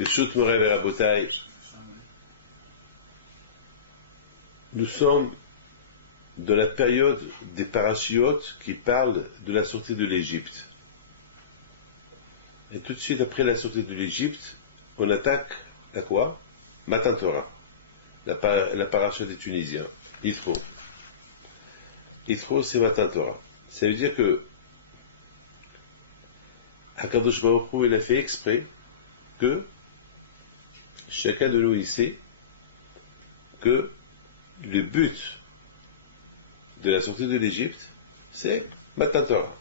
Bishut Moreh Verabotai, nous sommes dans la période des parachiotes qui parlent de la sortie de l'Égypte. Et tout de suite après la sortie de l'Égypte, on attaque à quoi? Matan Torah, la paracha des Tunisiens, Yitro. Yitro, c'est Matan Torah. Ça veut dire que Akadosh Baruch Hu, il a fait exprès que chacun de nous ici, que le but de la sortie de l'Égypte, c'est Matan Torah.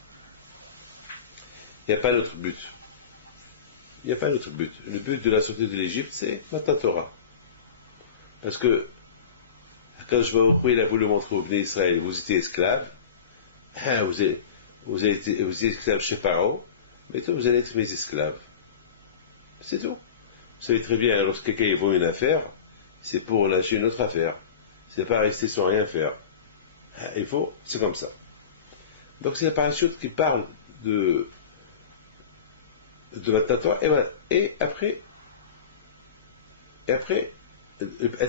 Il n'y a pas d'autre but. Il n'y a pas d'autre but. Le but de la sortie de l'Égypte, c'est Matan Torah. Parce que Akadosh Baruch Hu, il a voulu montrer au Bnei Israël, vous étiez esclaves, vous étiez esclaves chez Pharaon, mais toi, vous allez être mes esclaves. C'est tout. Vous savez très bien, lorsque quelqu'un vend une affaire, c'est pour lâcher une autre affaire. C'est pas rester sans rien faire. Il faut, c'est comme ça. Donc c'est la parachute qui parle de Matan Torah, et voilà. Et après,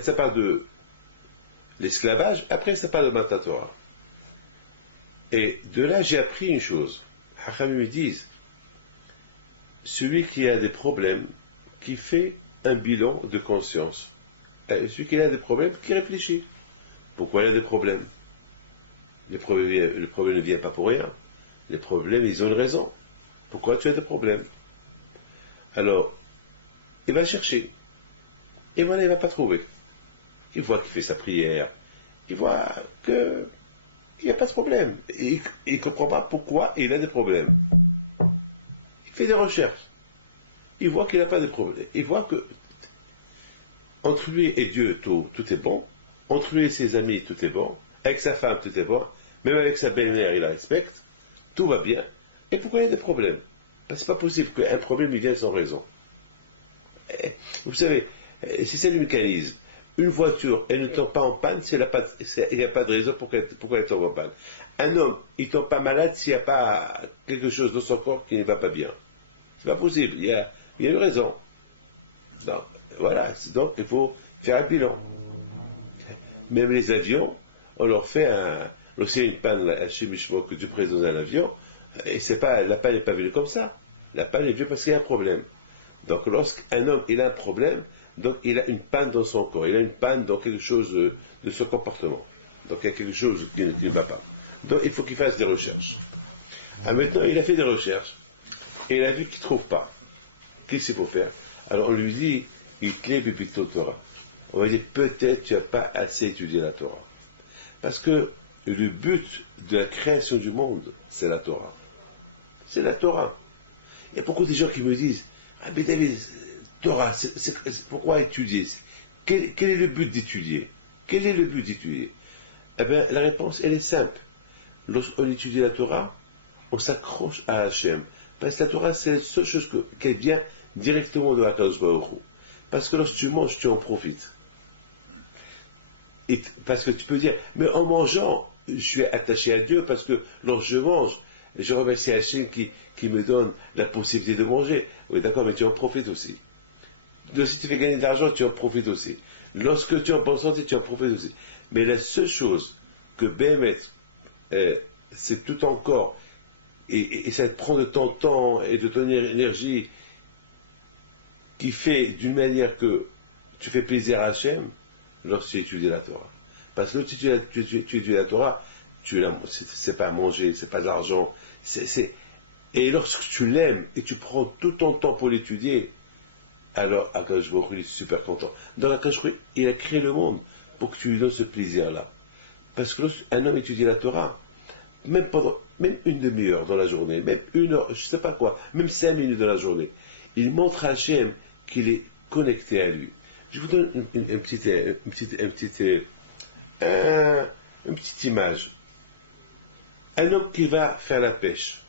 ça parle de l'esclavage, après ça parle de Matan Torah. Et de là, j'ai appris une chose. Hachamim me disent, celui qui a des problèmes, qui fait un bilan de conscience. Celui qui a des problèmes, qui réfléchit. Pourquoi il a des problèmes? Les problèmes ne viennent pas pour rien. Les problèmes, ils ont une raison. Pourquoi tu as des problèmes? Alors, il va chercher. Et voilà, il ne va pas trouver. Il voit qu'il fait sa prière. Il voit qu'il n'y a pas de problème. Il ne comprend pas pourquoi il a des problèmes. Il fait des recherches. Il voit qu'il n'a pas de problème. Il voit que entre lui et Dieu, tout est bon. Entre lui et ses amis, tout est bon. Avec sa femme, tout est bon. Même avec sa belle-mère, il la respecte. Tout va bien. Et pourquoi il y a des problèmes? Parce que c'est pas possible qu'un problème il vienne sans raison. Vous savez, c'est ça le mécanisme. Une voiture, elle ne tombe pas en panne s'il n'y a pas de raison pourquoi elle tombe en panne. Un homme, il ne tombe pas malade s'il n'y a pas quelque chose dans son corps qui ne va pas bien. C'est pas possible. Il y a une raison. Donc, voilà. Donc, il faut faire un bilan. Même les avions, on leur fait lorsqu'il y a une panne chez Mishmo que Dieu présente dans l'avion, et la panne n'est pas venue comme ça. La panne est venue parce qu'il y a un problème. Donc, lorsqu'un homme il a un problème, donc il a une panne dans son corps, il a une panne dans quelque chose de son comportement. Donc, il y a quelque chose qui ne va pas. Donc, il faut qu'il fasse des recherches. Maintenant, il a fait des recherches, et il a vu qu'il ne trouve pas. Qu'est-ce qu'il faut faire? Alors, on lui dit, il clé bibito Torah. On va dire, peut-être tu n'as pas assez étudié la Torah. Parce que le but de la création du monde, c'est la Torah. C'est la Torah. Il y a beaucoup de gens qui me disent, ah mais David, Torah, pourquoi étudier? Quel est le but d'étudier? Quel est le but d'étudier? Eh bien, la réponse, elle est simple. Lorsqu'on étudie la Torah, on s'accroche à Hachem. Parce que la Torah, c'est la seule chose qu'elle vient directement de la Kadosh Baruch Hu. Parce que lorsque tu manges, tu en profites. Parce que tu peux dire, mais en mangeant, je suis attaché à Dieu, parce que lorsque je mange, je remercie Hachem qui me donne la possibilité de manger. Oui, d'accord, mais tu en profites aussi. Donc, si tu fais gagner de l'argent, tu en profites aussi. Lorsque tu es en bonne santé, tu en profites aussi. Mais la seule chose que Béhémet, c'est tout ton corps, et ça te prend de ton temps et de ton énergie, qui fait d'une manière que tu fais plaisir à Hachem, lorsque tu étudies la Torah. Parce que lorsque tu étudies la Torah, c'est pas à manger, c'est pas de l'argent, et lorsque tu l'aimes et tu prends tout ton temps pour l'étudier, alors Akadosh Baruch Hu est super content. Dans Akadosh Baruch Hu, il a créé le monde pour que tu lui donnes ce plaisir-là. Parce que lorsqu'un homme étudie la Torah, même une demi-heure dans la journée, même une heure, je sais pas quoi, même 5 minutes dans la journée, il montre à Hachem qu'il est connecté à lui. Je vous donne une petite image. Un homme qui va faire la pêche.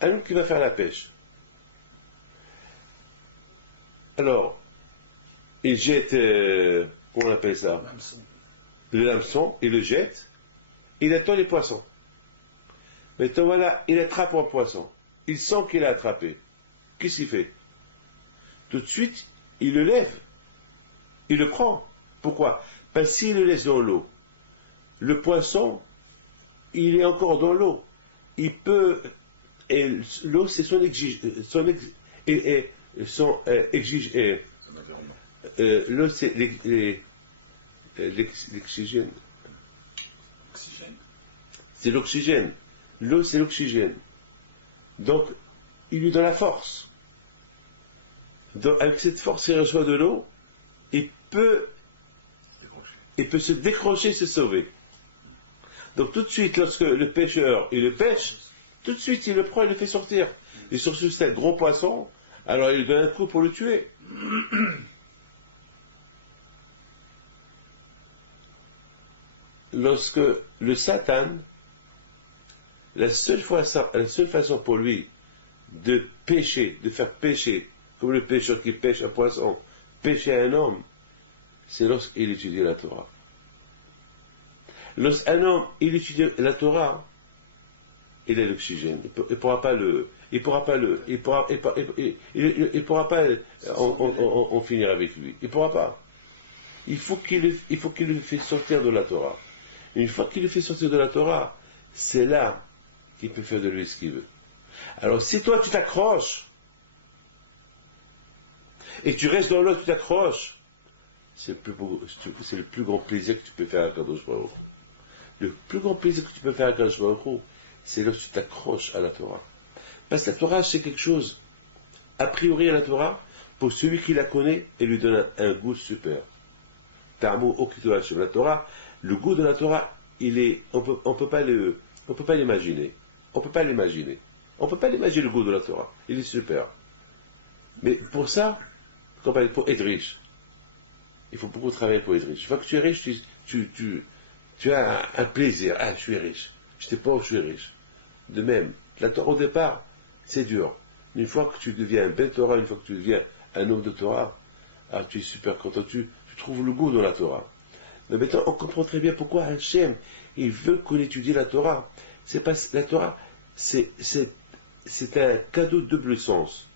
Un homme qui va faire la pêche. Alors, il jette, comment on appelle ça? Le hameçon, il le jette, il attend les poissons. Maintenant voilà, il attrape un poisson. Il sent qu'il a attrapé. Qu'est-ce qu'il fait? tout de suite, il le lève, il le prend. Pourquoi? Parce qu'il le laisse dans l'eau. Le poisson, il est encore dans l'eau. Il peut, et l'eau, c'est son exige, son exige, l'eau, c'est l'oxygène. C'est l'oxygène. L'eau, c'est l'oxygène. Donc, il lui donne la force. Donc, avec cette force, il reçoit de l'eau, il peut se décrocher, se sauver. Donc, tout de suite, lorsque le pêcheur, il le pêche, tout de suite, il le prend et le fait sortir. Et surtout, c'est un gros poisson, alors il lui donne un coup pour le tuer. Lorsque le Satan, la seule façon pour lui de pêcher, de faire pêcher, comme le pêcheur qui pêche un poisson, pêcher un homme, c'est lorsqu'il étudie la Torah. Lorsqu'un homme, il étudie la Torah, il a l'oxygène. Il pourra pas en finir avec lui. Il pourra pas. Il faut qu'il le fait sortir de la Torah. Une fois qu'il le fait sortir de la Torah, c'est là qu'il peut faire de lui ce qu'il veut. Alors si toi tu t'accroches, et que tu restes dans l'eau, tu t'accroches, c'est le plus grand plaisir que tu peux faire à Kadosh Baruch Hu. Le plus grand plaisir que tu peux faire à Kadosh Baruch Hu, c'est lorsque tu t'accroches à la Torah. Parce que la Torah, c'est quelque chose, a priori à la Torah, pour celui qui la connaît, et lui donne un goût super. Ta'amu Okito Hashem. La Torah, le goût de la Torah, on peut pas l'imaginer. On peut pas l'imaginer. On peut pas l'imaginer le goût de la Torah. Il est super. Mais pour ça, pour être riche, il faut beaucoup travailler pour être riche. Une fois que tu es riche, tu as un plaisir. Ah, je suis riche. Je n'étais pas, je suis riche. De même, la Torah au départ, c'est dur. Mais une fois que tu deviens un bel Torah, une fois que tu deviens un homme de Torah, ah, tu es super content. Tu trouves le goût dans la Torah. Mais maintenant, on comprend très bien pourquoi Hachem, il veut qu'on étudie la Torah. C'est pas, la Torah, c'est un cadeau de double sens.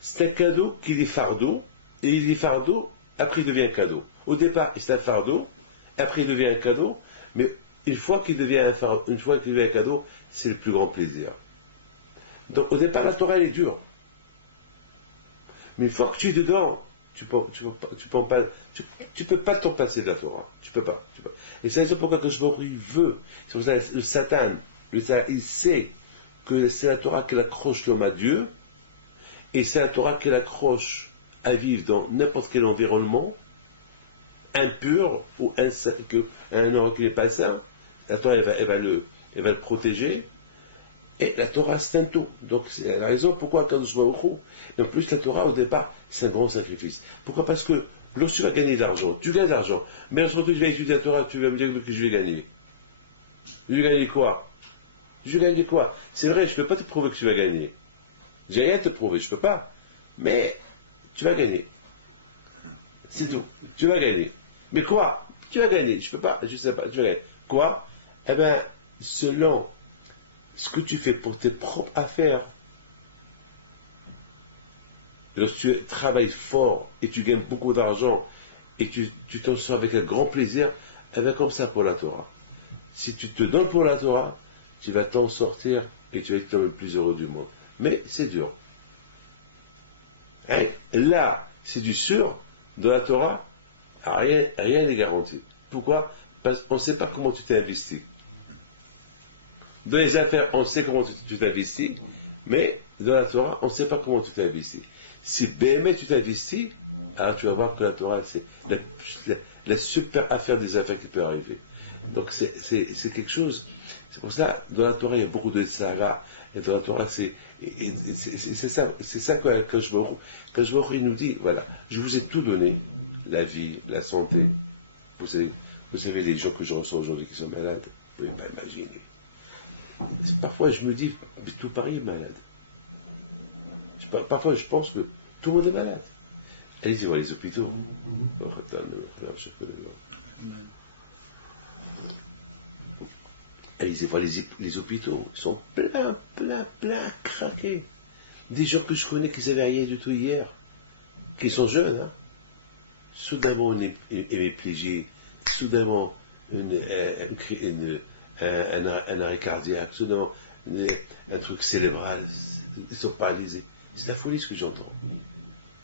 C'est un cadeau qui est fardeau, et il est fardeau, après il devient un cadeau. Au départ, c'est un fardeau, après il devient un cadeau, mais une fois qu'il devient un cadeau, c'est le plus grand plaisir. Donc au départ, la Torah, elle est dure. Mais une fois que tu es dedans, tu peux pas t'en passer de la Torah. Tu peux pas. Et c'est pourquoi que je veut. C'est pour ça le Satan, il sait que c'est la Torah qui l'accroche l'homme à Dieu, et c'est la Torah qui l'accroche à vivre dans n'importe quel environnement, impur ou un endroit qui n'est pas sain. La Torah, elle va le protéger. Et la Torah, c'est un tout. Donc, c'est la raison pourquoi, quand je vois au coup, et en plus, la Torah, au départ, c'est un grand sacrifice. Pourquoi? Parce que lorsque tu vas gagner de l'argent, tu gagnes de l'argent. Mais lorsque tu vas étudier la Torah, tu vas me dire que je vais gagner. Je vais gagner quoi? C'est vrai, je ne peux pas te prouver que tu vas gagner. J'ai rien à te prouver, je ne peux pas. Mais, tu vas gagner. C'est tout. Tu vas gagner. Mais quoi? Tu vas gagner. Je peux pas, je sais pas. Tu vas gagner. Quoi? Eh bien, selon ce que tu fais pour tes propres affaires, lorsque tu travailles fort et tu gagnes beaucoup d'argent et tu t'en sors avec un grand plaisir, eh bien comme ça pour la Torah. Si tu te donnes pour la Torah, tu vas t'en sortir et tu vas être le plus heureux du monde. Mais c'est dur. Hein? Là, c'est du sûr, de la Torah, rien n'est garanti. Pourquoi? Parce qu'on ne sait pas comment tu t'es investi. Dans les affaires, on sait comment tu t'es investi, mais dans la Torah, on ne sait pas comment tu t'es investi. Si BME tu t'es investi, alors tu vas voir que la Torah, c'est la super affaire des affaires qui peut arriver. Donc c'est quelque chose. C'est pour ça, dans la Torah, il y a beaucoup de Sahara, et dans la Torah, c'est ça quand je vois, il nous dit, voilà, je vous ai tout donné, la vie, la santé. Vous savez les gens que je reçois aujourd'hui qui sont malades, vous ne pouvez pas imaginer. Parfois, je me dis, mais tout Paris est malade. Parfois, je pense que tout le monde est malade. Allez-y voir les hôpitaux. Allez-y voir les hôpitaux. Ils sont plein, craqués. Des gens que je connais qui n'avaient rien du tout hier. qui sont jeunes, hein, soudainement une hémiplégie, soudainement un arrêt cardiaque, soudainement un truc cérébral, ils sont paralysés. C'est de la folie ce que j'entends.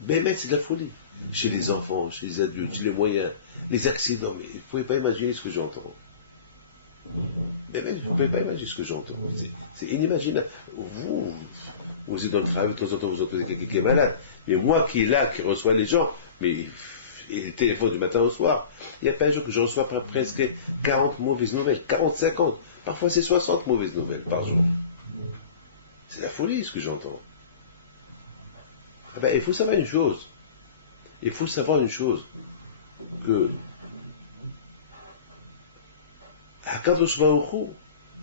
Mais c'est de la folie. Chez les enfants, chez les adultes, chez les moyens, les accidents, mais vous ne pouvez pas imaginer ce que j'entends. Mais vous ne pouvez pas imaginer ce que j'entends. C'est inimaginable. Vous êtes dans le travail, de temps en temps vous entendez quelqu'un qui est malade. Mais moi qui est là, qui reçoit les gens, mais il téléphone du matin au soir, il n'y a pas un jour que je reçois presque 40 mauvaises nouvelles, 40, 50, parfois c'est 60 mauvaises nouvelles par jour. C'est la folie ce que j'entends. Il faut savoir une chose. Il faut savoir une chose. Que à Kadosh Baruch Hu,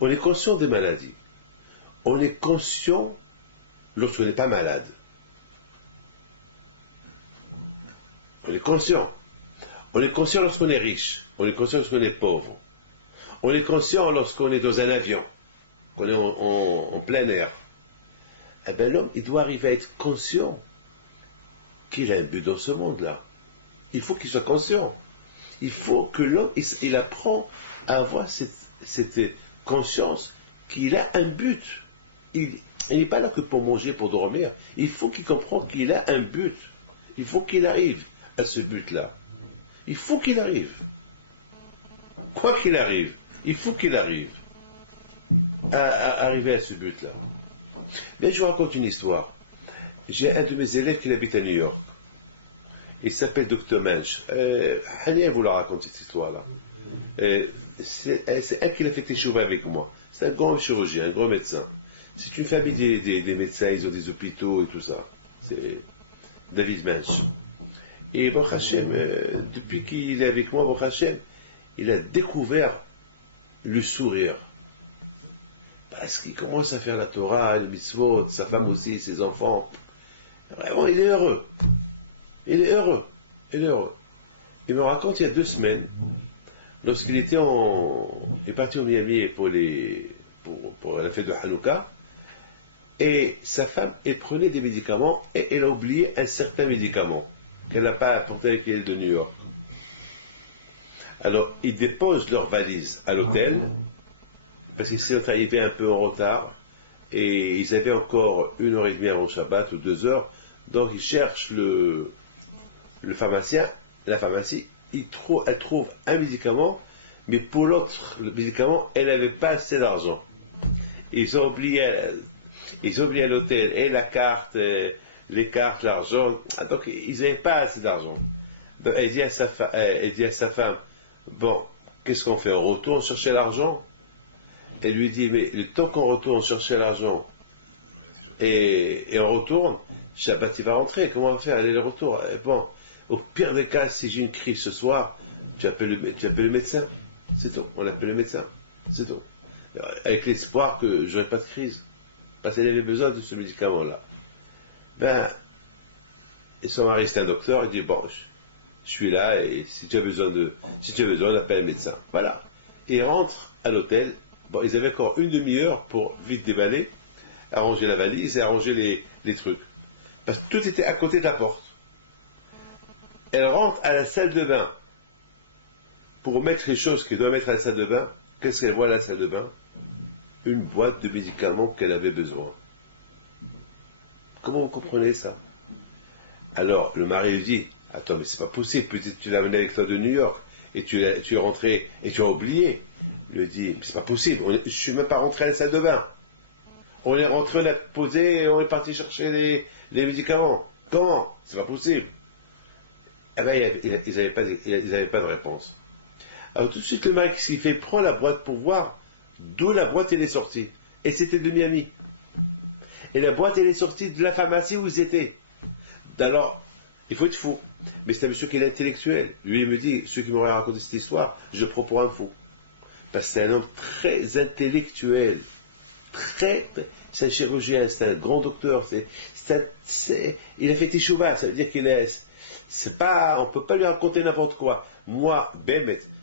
on est conscient des maladies. On est conscient lorsqu'on n'est pas malade. On est conscient. On est conscient lorsqu'on est riche. On est conscient lorsqu'on est pauvre. On est conscient lorsqu'on est dans un avion, qu'on est en plein air. Eh bien, l'homme, il doit arriver à être conscient qu'il a un but dans ce monde-là. Il faut qu'il soit conscient. Il faut que l'homme, il apprend à avoir cette conscience qu'il a un but. Il n'est pas là que pour manger, pour dormir. Il faut qu'il comprenne qu'il a un but. Il faut qu'il arrive à ce but-là. Il faut qu'il arrive. Quoi qu'il arrive, il faut qu'il arrive à arriver à ce but-là. Mais je vous raconte une histoire. J'ai un de mes élèves qui habite à New York. Il s'appelle Dr. Mensch. Hania vous la raconte cette histoire-là. C'est un qui a fait teshuva avec moi. C'est un grand chirurgien, un grand médecin. C'est une famille des médecins, ils ont des hôpitaux et tout ça. C'est David Mensch. Et Baruch Hashem, depuis qu'il est avec moi, Baruch Hashem, il a découvert le sourire. Parce qu'il commence à faire la Torah, le mitzvot, sa femme aussi, ses enfants. Vraiment, il est heureux. Il est heureux. Il est heureux. Il me raconte il y a 2 semaines, lorsqu'il était il est parti au Miami pour la fête de Hanouka, et sa femme, elle prenait des médicaments, et elle a oublié un certain médicament qu'elle n'a pas apporté avec elle de New York. Alors, ils déposent leur valise à l'hôtel, parce qu'ils sont arrivés un peu en retard, et ils avaient encore 1h30 avant Shabbat, ou 2 heures, donc ils cherchent le pharmacien, la pharmacie, elle trouve un médicament, mais pour l'autre médicament, elle n'avait pas assez d'argent. Ils ont oublié à l'hôtel, et la carte, les cartes, l'argent, donc ils n'avaient pas assez d'argent. Donc elle dit à sa femme, bon, qu'est-ce qu'on fait? On retourne chercher l'argent? Elle lui dit, mais le temps qu'on retourne chercher l'argent, et on retourne, Shabbat il va rentrer, comment on va faire? Aller le retour. Bon, au pire des cas, si j'ai une crise ce soir, tu appelles le médecin. C'est tout, on appelle le médecin. C'est tout. Avec l'espoir que je n'aurai pas de crise. Parce qu'elle avait besoin de ce médicament-là. Et son mari, c'est un docteur, il dit, bon, je suis là, et si tu as besoin, on appelle le médecin. Voilà. Et ils rentrent à l'hôtel. Bon, ils avaient encore 1/2 heure pour vite déballer, arranger la valise et arranger les trucs. Parce que tout était à côté de la porte. Elle rentre à la salle de bain pour mettre les choses qu'elle doit mettre à la salle de bain. Qu'est-ce qu'elle voit à la salle de bain? Une boîte de médicaments qu'elle avait besoin. Comment vous comprenez ça? Alors, le mari lui dit, attends, mais c'est pas possible, peut-être tu l'as amené avec toi de New York, et tu es rentré, et tu as oublié. Il lui dit, c'est pas possible, je suis même pas rentré à la salle de bain. On est rentré, on a posé, et on est parti chercher les médicaments. Comment? C'est pas possible. Eh bien, ils n'avaient pas de réponse. Alors tout de suite, le mari, ce qu'il fait, il prend la boîte pour voir d'où la boîte elle est sortie. Et c'était de Miami. Et la boîte elle est sortie de la pharmacie où ils étaient. Alors, il faut être fou. Mais c'est un monsieur qui est intellectuel. Lui, il me dit, ceux qui m'auraient raconté cette histoire, je le prends pour un fou. Parce que c'est un homme très intellectuel. C'est un chirurgien, c'est un grand docteur. Il a fait teshuva, ça veut dire qu'il est... on ne peut pas lui raconter n'importe quoi. Moi,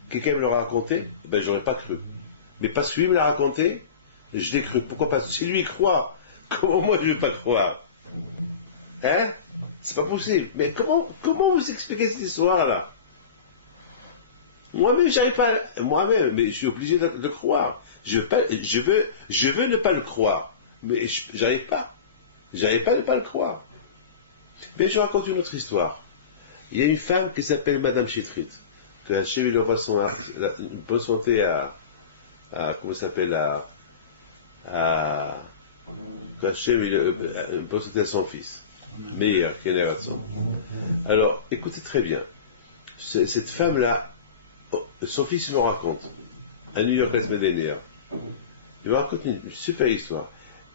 quelqu'un me l'aurait raconté, ben j'aurais pas cru. Mais parce que lui me l'a raconté, je l'ai cru. Pourquoi? Parce que si lui croit, comment moi je ne vais pas croire? Hein? C'est pas possible. Mais comment vous expliquez cette histoire-là? Moi-même, j'arrive pas. Moi-même, mais je suis obligé de le croire. Je veux ne pas le croire. Mais j'arrive pas. J'arrive pas à ne pas le croire. Mais je raconte une autre histoire. Il y a une femme qui s'appelle Madame Chitrit, que Hachem il envoie une bonne santé comment ça s'appelle, que Hachem une bonne santé à son fils, meilleur génération. Alors, écoutez très bien, cette femme-là, son fils me raconte, à New York la semaine dernière, il me raconte une super histoire.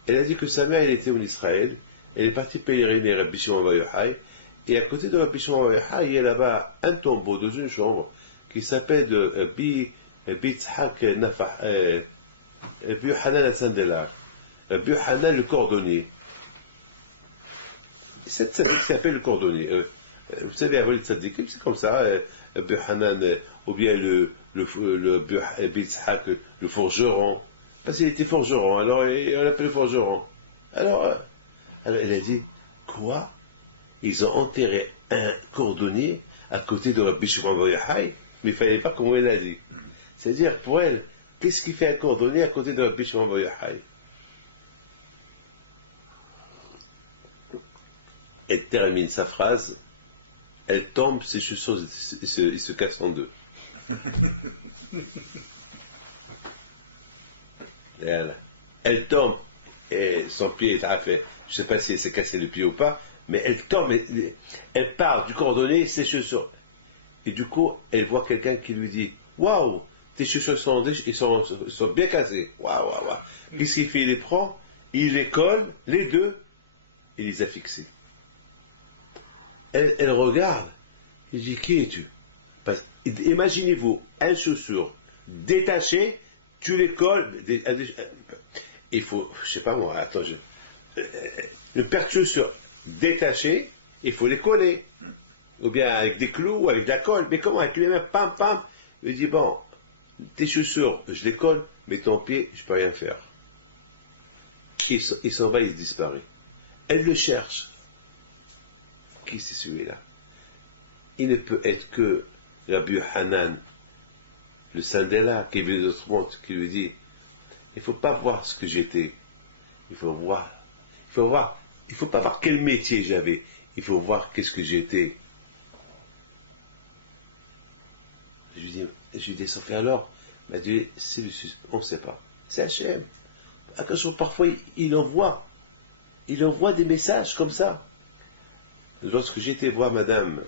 Elle a dit que sa mère, elle était en Israël, elle est partie pèleriner à Rabbi Shimon Bar Yochai, et à côté de Rabbi Shimon Bar Yochai, il y a là-bas un tombeau dans une chambre qui s'appelle Rabbi Yitzhak Nafah, Rabbi Yohanan Atsandelar, Rabbi Yohanan le cordonnier. C'est tzaddik qui s'appelle le cordonnier. Vous savez, avant les tzaddikim, c'est comme ça, Rabbi Yohanan, ou bien le Rabbi Yitzhak, le forgeron, parce qu'il était forgeron, alors on l'appelle forgeron. Alors elle a dit, quoi? Ils ont enterré un cordonnier à côté de Rabbi Shimon Bar Yochai, mais il ne fallait pas comme elle a dit. C'est-à-dire, pour elle, qu'est-ce qui fait un cordonnier à côté de Rabbi Shimon Bar Yochai? Elle termine sa phrase, elle tombe, ses chaussures ils se cassent en deux. Elle tombe, et son pied est affaire. Je ne sais pas si elle s'est cassé le pied ou pas, mais elle tombe, elle part du cordonnier, ses chaussures. Et du coup, elle voit quelqu'un qui lui dit, waouh, tes chaussures sont bien cassées. Waouh, waouh, waouh. Qu'est-ce qu'il fait? Il les prend, il les colle, les deux, il les a fixés. Elle regarde, il dit, qui es-tu? Imaginez-vous, une chaussure détachée, tu les colles, il faut, je sais pas moi, attends, une paire de chaussures détachées, il faut les coller. Ou bien avec des clous, ou avec de la colle. Mais comment? Avec les mains, pam, pam. Il dit, bon, tes chaussures, je les colle, mais ton pied, je peux rien faire. Il s'en va, il disparaît. Elle le cherche. Qui c'est celui-là? Il ne peut être que Rabbi Hanan, le Sandela, qui est venu de notre monde, qui lui dit, il ne faut pas voir ce que j'étais. Il faut pas voir quel métier j'avais. Il faut voir qu'est-ce que j'étais. Je lui dis, Sophie, alors, il m'a dit, on ne sait pas. C'est Hachem. Parfois, il envoie des messages comme ça. Lorsque j'étais voir Madame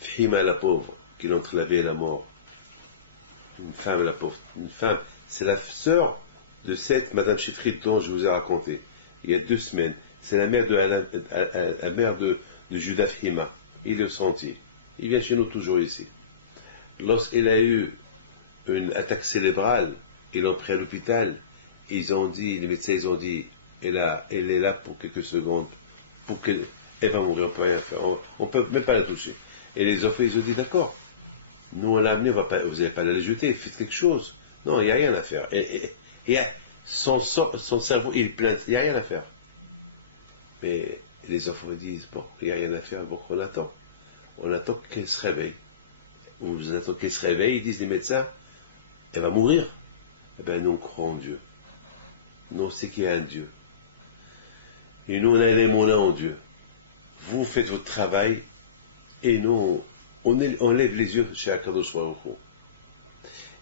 Fhima, la pauvre, qui est entre la vie et la mort, une femme, la pauvre, une femme, c'est la sœur de cette Madame Chitrit dont je vous ai raconté, il y a 2 semaines. C'est la mère de Judas Fhima. Il est au sentier. Il vient chez nous toujours ici. Lorsqu'elle a eu une attaque cérébrale, ils l'ont pris à l'hôpital, les médecins ils ont dit, elle est là pour quelques secondes, elle va mourir, on ne peut rien faire, on ne peut même pas la toucher. Et les enfants ils ont dit, d'accord, nous on l'a amenée, vous n'allez pas la jeter, faites quelque chose. Non, il n'y a rien à faire. Son cerveau, il est plein, il n'y a rien à faire. Mais les enfants disent, bon, il n'y a rien à faire, donc on attend. On attend qu'elle se réveille. Vous attendez qu'elle se réveille, ils disent les médecins, elle va mourir. Eh bien, nous, on croit en Dieu. Nous, on sait qu'il y a un Dieu. Et nous, on a les moyens en Dieu. Vous faites votre travail, et nous, on lève les yeux chez Akadosh Baruch Hu.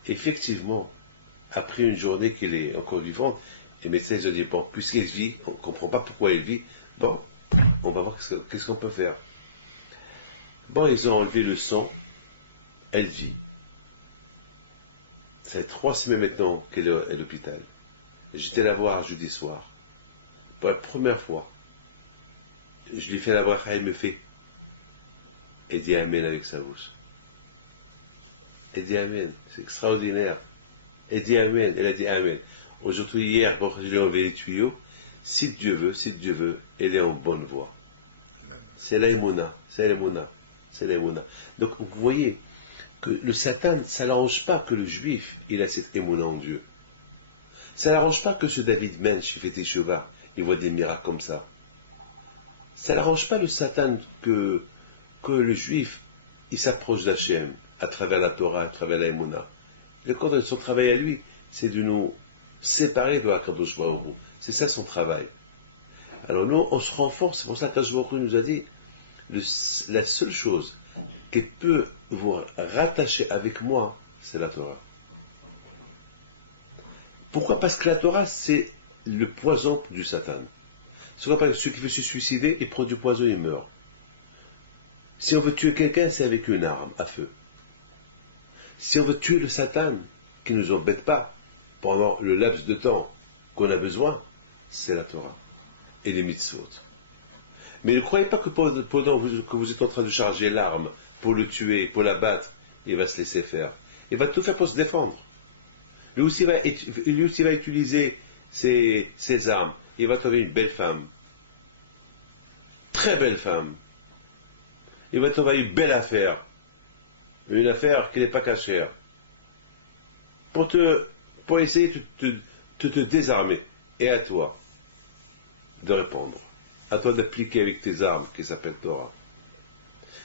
Effectivement, après une journée qu'elle est encore vivante, les médecins ils ont dit, bon, puisqu'elle vit, on ne comprend pas pourquoi elle vit, bon, on va voir qu'est-ce qu'on peut faire. Bon, ils ont enlevé le sang, elle vit. Ça fait 3 semaines maintenant qu'elle est à l'hôpital. J'étais la voir jeudi soir. Pour la première fois. Je lui fais la bracha, elle me fait. Elle dit Amen avec sa bouche. Elle dit Amen. C'est extraordinaire. Elle dit Amen. Elle a dit Amen. Aujourd'hui, hier, quand je lui ai enlevé les tuyaux, si Dieu veut, elle est en bonne voie. C'est la Emouna. Donc, vous voyez que le Satan, ça n'arrange pas que le juif, il a cette Emouna en Dieu. Ça n'arrange pas que ce David Mensch, qui fait des chevaux, il voit des miracles comme ça. Ça n'arrange pas le Satan que le juif, il s'approche d'Hachem à travers la Torah, à travers la Emouna. Le compte de son travail à lui, c'est de nous séparer de Akadosh Baruch Hu. C'est ça son travail. Alors nous, on se renforce, c'est pour ça qu'Akadosh Baruch Hu nous a dit, la seule chose qui peut vous rattacher avec moi, c'est la Torah. Pourquoi? Parce que la Torah, c'est le poison du Satan. C'est pourquoi celui qui veut se suicider, il prend du poison, il meurt. Si on veut tuer quelqu'un, c'est avec une arme à feu. Si on veut tuer le Satan, qui ne nous embête pas, pendant le laps de temps qu'on a besoin, c'est la Torah et les mitzvot. Mais ne croyez pas que pendant que vous êtes en train de charger l'arme pour le tuer, pour l'abattre, il va se laisser faire. Il va tout faire pour se défendre. Lui aussi va utiliser ses armes. Il va trouver une belle femme. Très belle femme. Il va trouver une belle affaire. Une affaire qui n'est pas cachère. Pour essayer de te désarmer. Et à toi de répondre. À toi d'appliquer avec tes armes qui s'appellent Torah.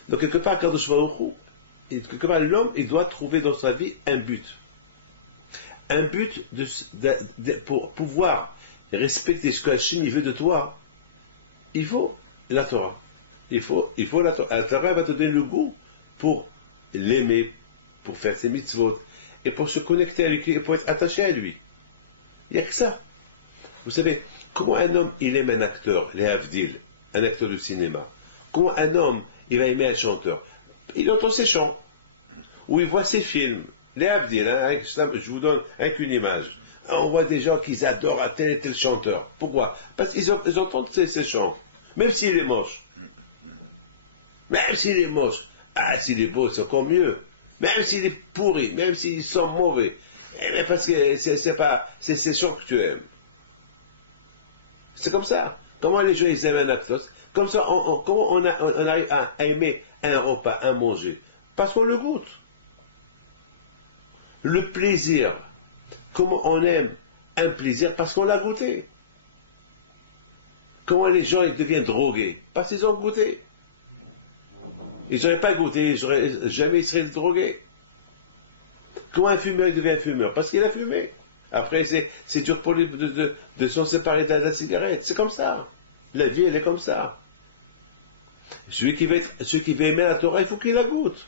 Donc quelque part, quelque part, l'homme, il doit trouver dans sa vie un but. Un but pour pouvoir respecter ce que Hachem veut de toi. Il faut la Torah. Il faut la Torah. La Torah va te donner le goût pour l'aimer, pour faire ses mitzvot, et pour se connecter avec lui, et pour être attaché à lui. Il n'y a que ça. Vous savez, comment un homme, il aime un acteur, les Havdil, un acteur de cinéma. Comment un homme, il va aimer un chanteur? Il entend ses chants, ou il voit ses films. Les Havdil, hein, je vous donne qu'une image. On voit des gens qui adorent à tel et tel chanteur. Pourquoi? Parce qu'ils entendent ces chants, même s'il est moche. Même s'il est moche. Ah, s'il est beau, c'est encore mieux. Même s'il est pourri, même s'il sent mauvais. Mais parce que c'est ces chants que tu aimes. C'est comme ça. Comment les gens ils aiment un acteur? Comme ça, comment on arrive à aimer un repas, à manger? Parce qu'on le goûte. Le plaisir. Comment on aime un plaisir? Parce qu'on l'a goûté. Comment les gens ils deviennent drogués? Parce qu'ils ont goûté. Ils n'auraient pas goûté, jamais ils seraient drogués. Comment un fumeur devient fumeur? Parce qu'il a fumé. Après, c'est dur pour lui de s'en séparer de la cigarette. C'est comme ça. La vie, elle est comme ça. Celui qui veut aimer la Torah, il faut qu'il la goûte.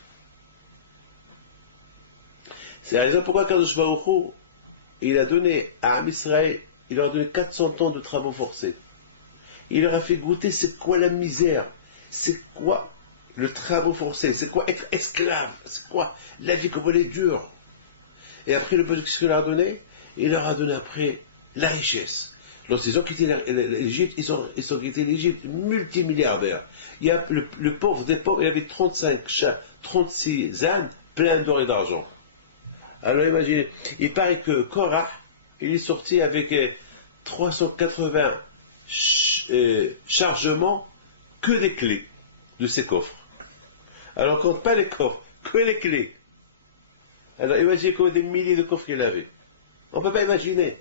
C'est la raison pourquoi Kadosh Baruch Hu, il a donné à Am Israël, il leur a donné 400 ans de travaux forcés. Il leur a fait goûter c'est quoi la misère, c'est quoi le travail forcé, c'est quoi être esclave, c'est quoi la vie comme elle est dure. Et après, ce qu'il leur a donné, il leur a donné après la richesse. Lorsqu'ils ont quitté l'Égypte, ils ont quitté l'Égypte multimilliardaires. Il y a le pauvre des pauvres, il avait 35 chats, 36 ânes, pleins d'or et d'argent. Alors imaginez, il paraît que Korah, il est sorti avec 380 chargements que des clés de ses coffres. Alors on compte pas les coffres, que les clés. Alors imaginez combien de milliers de coffres qu'il avait. On ne peut pas imaginer.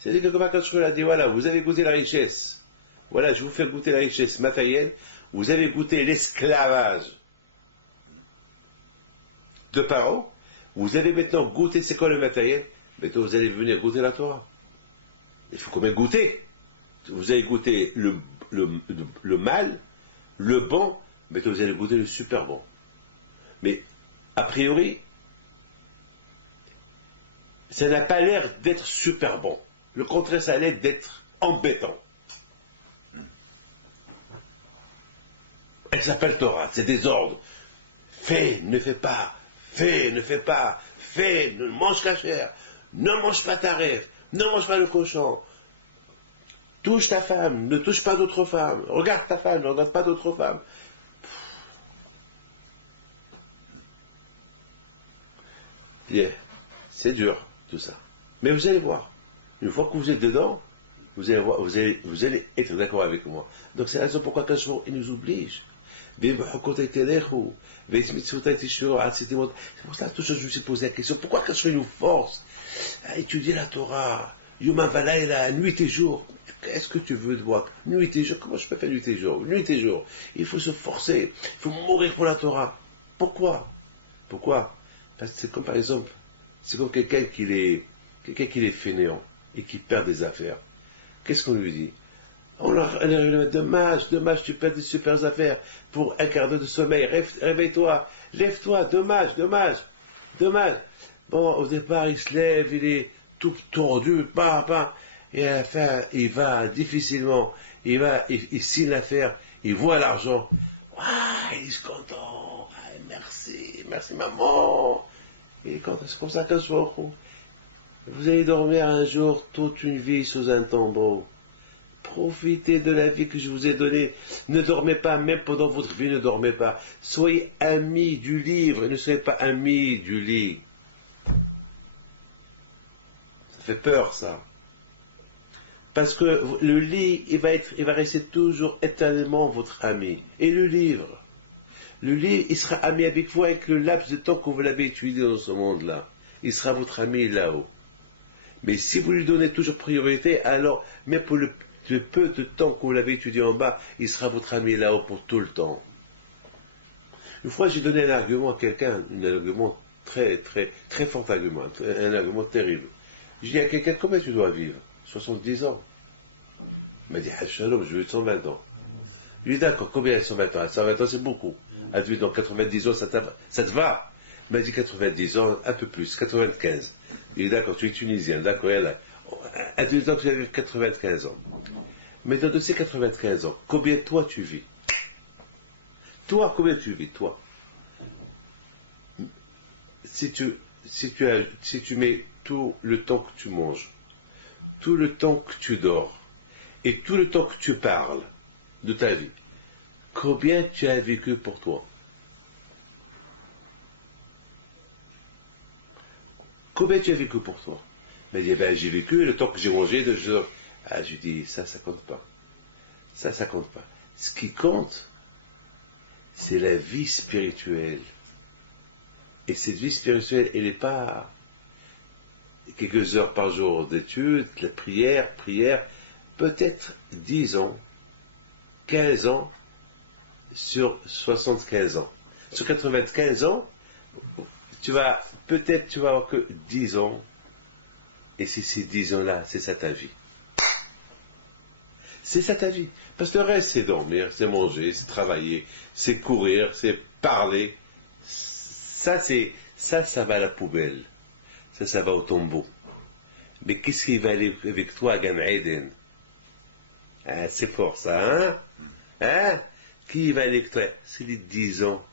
C'est-à-dire que quand je a dit, voilà, vous avez goûté la richesse. Voilà, je vous fais goûter la richesse matérielle. Vous avez goûté l'esclavage de Paro. Vous allez maintenant goûter, c'est quoi le matériel? Maintenant vous allez venir goûter la Torah. Il faut quand même goûter. Vous allez goûter le mal, le bon, maintenant vous allez goûter le super bon. Mais, a priori, ça n'a pas l'air d'être super bon. Le contraire, ça a l'air d'être embêtant. Elle s'appelle Torah, c'est des ordres. Fais, ne fais pas. Fais, ne fais pas. Fais, ne mange cachère. Ne mange pas ta rêve. Ne mange pas le cochon. Touche ta femme, ne touche pas d'autres femmes. Regarde ta femme, ne regarde pas d'autres femmes. Yeah. C'est dur, tout ça. Mais vous allez voir. Une fois que vous êtes dedans, vous allez voir, vous allez être d'accord avec moi. Donc c'est la raison pourquoi Kachor, il nous oblige. C'est pour ça que toujours je me suis posé la question, pourquoi Kachor nous force à étudier la Torah, Yuma Valaïla, nuit et jour. Qu'est-ce que tu veux de moi? Nuit et jour, comment je peux faire nuit et jour? Nuit et jour. Il faut se forcer, il faut mourir pour la Torah. Pourquoi? Pourquoi? Parce que c'est comme par exemple, c'est comme quelqu'un qui est fainéant et qui perd des affaires. Qu'est-ce qu'on lui dit? Dommage, tu perds des super affaires pour un quart d'heure de sommeil. Réveille-toi, lève-toi, dommage. Bon, au départ, il se lève, il est tout tordu, et à la fin, il va difficilement, il signe l'affaire, il voit l'argent. Il est content. Merci maman. Il est content, c'est comme ça qu'un soir, vous allez dormir un jour toute une vie sous un tombeau. Profitez de la vie que je vous ai donnée. Ne dormez pas, même pendant votre vie, ne dormez pas. Soyez amis du livre et ne soyez pas amis du lit. Ça fait peur, ça. Parce que le lit, il va rester toujours éternellement votre ami. Et le livre, il sera ami avec vous avec le laps de temps que vous l'avez étudié dans ce monde-là. Il sera votre ami là-haut. Mais si vous lui donnez toujours priorité, alors, même pour le peu de temps que vous l'avez étudié en bas, il sera votre ami là-haut pour tout le temps. Une fois, j'ai donné un argument à quelqu'un, un argument très fort argument, un argument terrible. Je dis à quelqu'un, combien tu dois vivre? 70 ans. Il m'a dit, Shalom, je veux 120 ans. Je lui ai dit, d'accord, combien 120 ans? 120 ans, c'est beaucoup. À vivre dans 90 ans, ça te va? Il m'a dit 90 ans, un peu plus, 95. Je lui ai dit, d'accord, tu es tunisien, d'accord, à 2 ans, tu vas vivre 95 ans. Mais dans de ces 95 ans, combien toi tu vis? Toi, combien tu vis, toi? Si tu mets tout le temps que tu manges, tout le temps que tu dors, et tout le temps que tu parles de ta vie, combien tu as vécu pour toi? Combien tu as vécu pour toi? Il m'a dit, j'ai vécu le temps que j'ai mangé de jour. Je dis, ça compte pas. Ça compte pas. Ce qui compte, c'est la vie spirituelle. Et cette vie spirituelle, elle n'est pas quelques heures par jour d'études, la prière, peut-être 10 ans, 15 ans sur 75 ans. Sur 95 ans, tu vas avoir que 10 ans, et c'est ces 10 ans-là, c'est ça ta vie. C'est ça ta vie. Parce que le reste, c'est dormir, c'est manger, c'est travailler, c'est courir, c'est parler. Ça va à la poubelle. Ça va au tombeau. Mais qu'est-ce qui va aller avec toi à Gan Eden? C'est fort ça, hein? Qui va aller avec toi? C'est les 10 ans.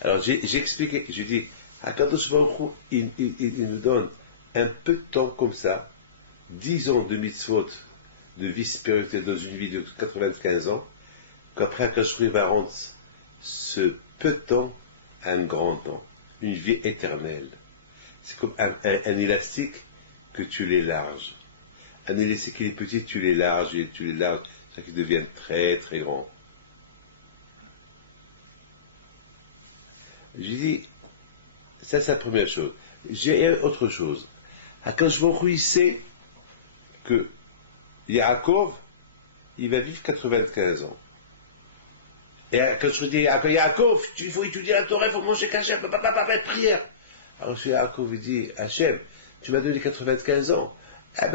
Alors j'ai expliqué, je dis, Akadosh Baruch Hu, il nous donne un peu de temps comme ça, 10 ans de mitzvot, de vie spirituelle dans une vie de 95 ans, qu'après Akadosh Baruch Hu va rendre ce peu de temps un grand temps, une vie éternelle. C'est comme un élastique que tu l'élarges. Un élastique qui est petit, tu l'élarges, ça qui devient très grand. J'ai dit, ça c'est la première chose. J'ai autre chose. Akadosh Baruch Hu, il sait que Yaakov, il va vivre 95 ans. Et quand je dis à Yaakov, il faut étudier la Torah, il faut manger kasher, prière. Alors Yaakov il dit, Hachem, tu m'as donné 95 ans.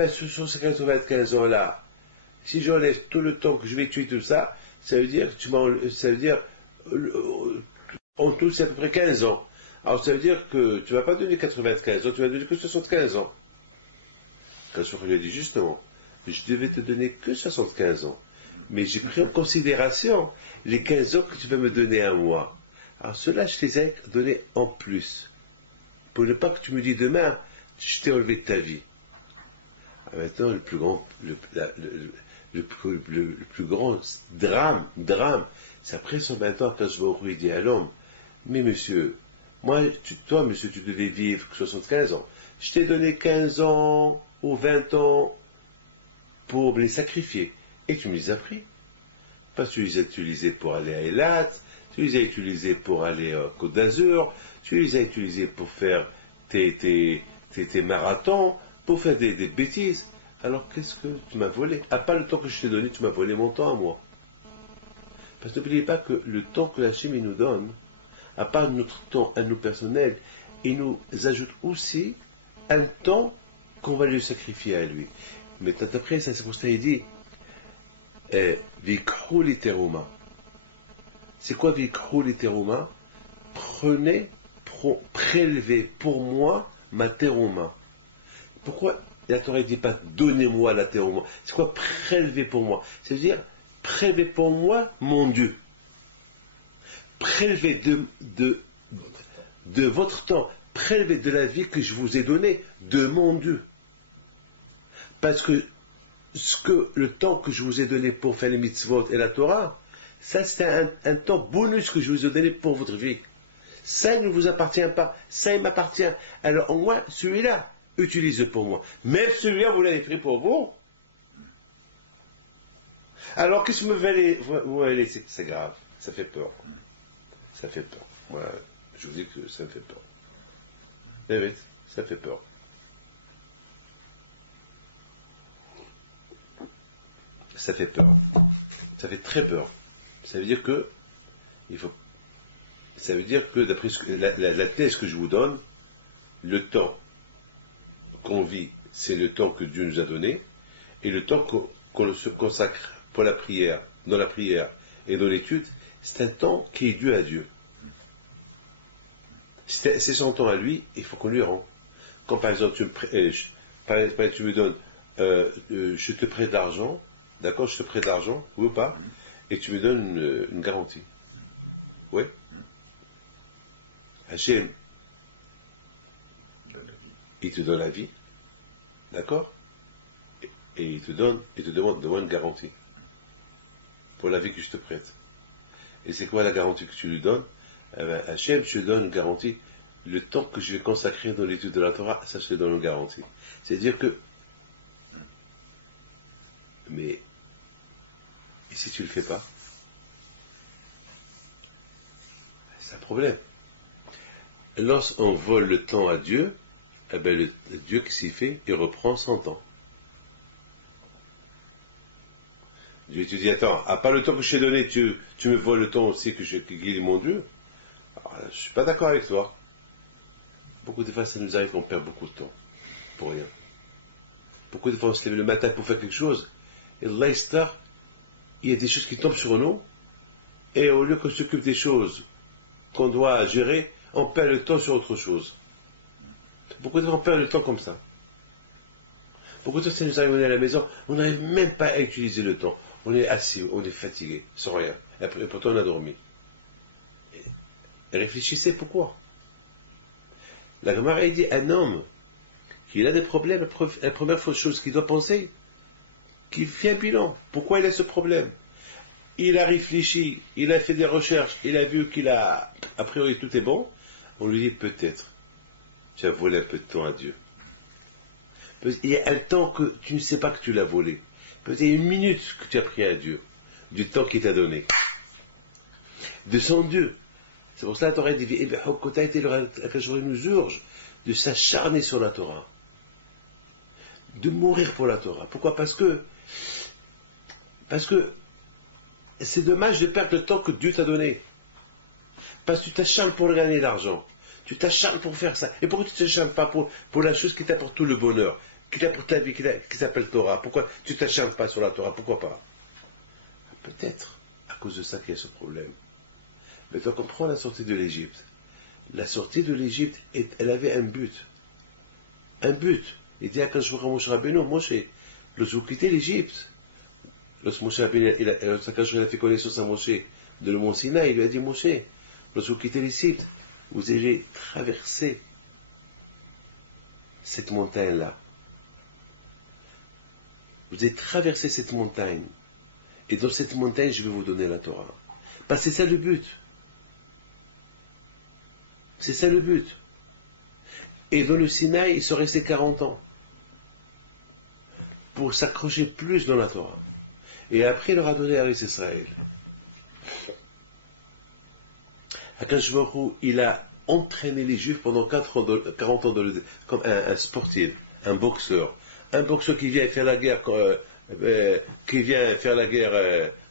Sur ces 95 ans-là, si j'enlève tout le temps que je vais étudier tout ça, ça veut dire, en tout, c'est à peu près 15 ans. Alors ça veut dire que tu ne vas pas donner 95 ans, tu vas donner que 75 ans. Quand je lui ai dit justement, je devais te donner que 75 ans. Mais j'ai pris en considération les 15 ans que tu vas me donner à moi. Alors ceux-là, je les ai donnés en plus. Pour ne pas que tu me dises demain, je t'ai enlevé de ta vie. Maintenant, le plus grand drame, c'est après 120 ans quand je vais au rue, il dit à l'homme, mais monsieur, toi, monsieur, tu devais vivre 75 ans. Je t'ai donné 15 ans ou 20 ans pour me les sacrifier. Et tu me les as pris. Parce que tu les as utilisés pour aller à Eilat, tu les as utilisés pour aller à Côte d'Azur, tu les as utilisés pour faire tes marathons, pour faire des bêtises, alors qu'est-ce que tu m'as volé? À part le temps que je t'ai donné, tu m'as volé mon temps à moi. Parce que n'oubliez pas que le temps que la Chimie nous donne, à part notre temps à nous personnels, il nous ajoute aussi un temps qu'on va lui sacrifier à lui. Mais après, c'est pour ça qu'il dit Vikhu literuma. C'est quoi Vikhu literuma? Prenez, prélevez pour moi ma teruma. Pourquoi la Torah ne dit pas donnez-moi la teruma? C'est quoi prélever pour moi? C'est-à-dire prélevez pour moi mon Dieu. Prélevez de votre temps, prélevez de la vie que je vous ai donnée, de mon Dieu. Parce que le temps que je vous ai donné pour faire les mitzvot et la Torah, ça c'est un temps bonus que je vous ai donné pour votre vie. Ça ne vous appartient pas, ça il m'appartient. Alors au moins celui-là, utilisez pour moi. Même celui-là, vous l'avez pris pour vous. Alors qu'est-ce que vous allez laisser? C'est grave, ça fait peur. Ça fait peur. Moi, je vous dis que ça me fait peur. Oui, ça fait peur. Ça fait peur. Ça fait très peur. Ça veut dire que d'après la thèse que je vous donne, le temps qu'on vit, c'est le temps que Dieu nous a donné, et le temps qu'on se consacre pour la prière, dans la prière et dans l'étude, c'est un temps qui est dû à Dieu. C'est son temps à lui, il faut qu'on lui rende. Quand par exemple tu me donnes, je te prête de l'argent, d'accord, je te prête de l'argent, oui ou pas, et tu me donnes une garantie. Oui. Hachem, il te donne la vie, d'accord, et il te demande une garantie pour la vie que je te prête. Et c'est quoi la garantie que tu lui donnes? Hachem, je te donne une garantie. Le temps que je vais consacrer dans l'étude de la Torah, ça je te donne une garantie. C'est-à-dire que, mais, et si tu ne le fais pas? C'est un problème. Lorsqu'on vole le temps à Dieu, eh bien le Dieu, qu'est-ce qu'il fait? Il reprend son temps. Dieu te dit, attends, à part le temps que je t'ai donné, tu me voles le temps aussi que je guide mon Dieu? Alors, je ne suis pas d'accord avec toi. Beaucoup de fois, ça nous arrive qu'on perd beaucoup de temps pour rien. Beaucoup de fois, on se lève le matin pour faire quelque chose, et là, il y a des choses qui tombent sur nous, et au lieu qu'on s'occupe des choses qu'on doit gérer, on perd le temps sur autre chose. Beaucoup de fois, on perd le temps comme ça. Beaucoup de fois, ça nous arrive, on est à la maison, on n'arrive même pas à utiliser le temps. On est assis, on est fatigué, sans rien. Et pourtant, on a dormi. Et réfléchissez pourquoi. La Gemara dit un homme qui a des problèmes, la première chose qu'il doit penser, qu'il fait un bilan. Pourquoi il a ce problème? Il a réfléchi, il a fait des recherches, il a vu a priori tout est bon. On lui dit peut-être, tu as volé un peu de temps à Dieu. Il y a un temps que tu ne sais pas que tu l'as volé. Peut-être il y a une minute que tu as pris à Dieu, du temps qu'il t'a donné. De son Dieu. C'est pour ça que la Torah dit, il nous urge de s'acharner sur la Torah. De mourir pour la Torah. Pourquoi? Parce que c'est dommage de perdre le temps que Dieu t'a donné. Parce que tu t'acharnes pour gagner de l'argent. Tu t'acharnes pour faire ça. Et pourquoi tu ne t'acharnes pas pour la chose qui t'apporte tout le bonheur, qui t'apporte la vie, qui s'appelle Torah? Pourquoi tu ne t'acharnes pas sur la Torah? Pourquoi pas? Peut-être à cause de ça qu'il y a ce problème. Mais tu comprends la sortie de l'Égypte. La sortie de l'Égypte, elle avait un but. Un but. Il dit à Moshe Rabbeinu, Moshe, lorsque vous quittez l'Égypte, lorsque Moshe Rabbeinu, il a fait connaissance à Moshe de le mont Sinaï, il lui a dit, Moshe, lorsque vous quittez l'Égypte, vous allez traverser cette montagne-là. Vous allez traverser cette montagne. Et dans cette montagne, je vais vous donner la Torah. Parce que c'est ça le but. C'est ça le but. Et dans le Sinaï, il sont restés 40 ans. Pour s'accrocher plus dans la Torah. Et après, il leur a donné à Israël. Akadosh Baruch Hu, il a entraîné les Juifs pendant 40 ans comme un sportif, un boxeur. Un boxeur qui vient faire la guerre,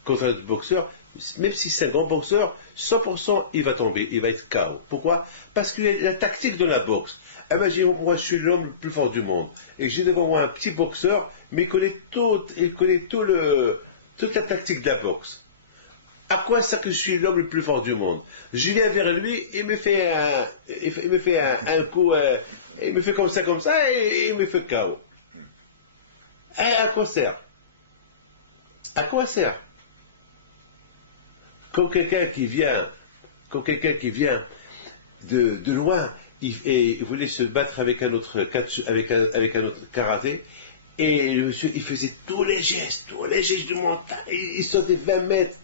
contre un boxeur, même si c'est un grand boxeur, 100% il va tomber, il va être KO. Pourquoi? Parce qu'il y a la tactique de la boxe. Imagine, moi je suis l'homme le plus fort du monde, et j'ai devant moi un petit boxeur, mais il connaît toute la tactique de la boxe. À quoi ça que je suis l'homme le plus fort du monde? Je viens vers lui, il me fait un coup, il me fait comme ça, et il me fait KO. Et à quoi sert? À quoi sert? Quand quelqu'un qui vient de loin, il voulait se battre avec un autre karaté, et le monsieur, il faisait tous les gestes du monde, il sautait 20 mètres,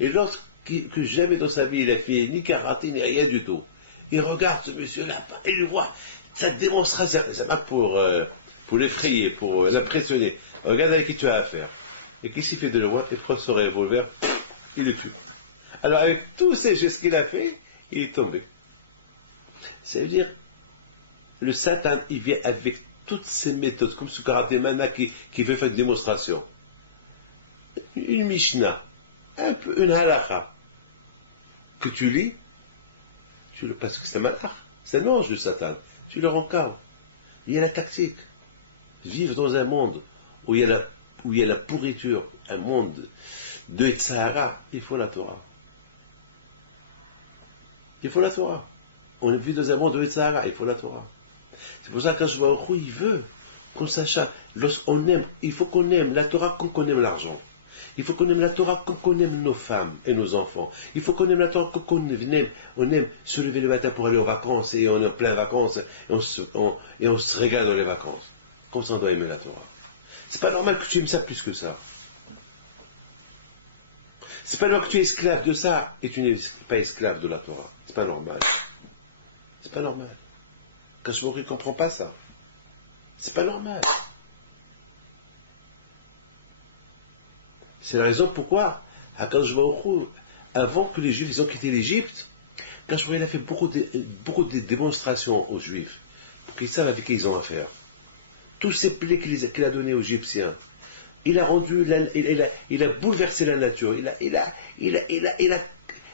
et l'autre, que jamais dans sa vie il a fait ni karaté ni rien du tout, il regarde ce monsieur-là, et il voit, ça démontre ça va pour l'effrayer, pour l'impressionner. Regarde avec qui tu as affaire. Et qu'est-ce qu'il fait de loin? Il prend son revolver, il le tue. Alors avec tous ces gestes qu'il a fait, il est tombé. Ça veut dire, le Satan, il vient avec toutes ces méthodes, comme ce karaté mana qui veut faire une démonstration. Une Mishnah, un peu une halakha, que tu lis, parce que c'est un malach, c'est un ange de Satan, tu le rends KO. Il y a la tactique. Vivre dans un monde où il y a la pourriture, un monde de Sahara, il faut la Torah. Il faut la Torah. On vit dans un monde de Sahara, il faut la Torah. C'est pour ça qu'Akadosh Baruch Hu, il veut qu'on sache, lorsqu'on aime, il faut qu'on aime la Torah comme qu'on aime l'argent. Il faut qu'on aime la Torah comme qu'on aime nos femmes et nos enfants. Il faut qu'on aime la Torah comme on aime se lever le matin pour aller aux vacances, et on est en plein vacances, et on se régale dans les vacances. Comme ça on doit aimer la Torah. C'est pas normal que tu aimes ça plus que ça. C'est pas normal que tu es esclave de ça et tu n'es pas esclave de la Torah. C'est pas normal. C'est pas normal. Akadosh Baruch Hu ne comprend pas ça. C'est pas normal. C'est la raison pourquoi Akadosh Baruch Hu, avant que les Juifs ont quitté l'Égypte, Akadosh Baruch Hu a fait beaucoup de démonstrations aux Juifs pour qu'ils savent avec qui ils ont affaire. Tous ces plaies qu'il a donnés aux Égyptiens, il a bouleversé la nature,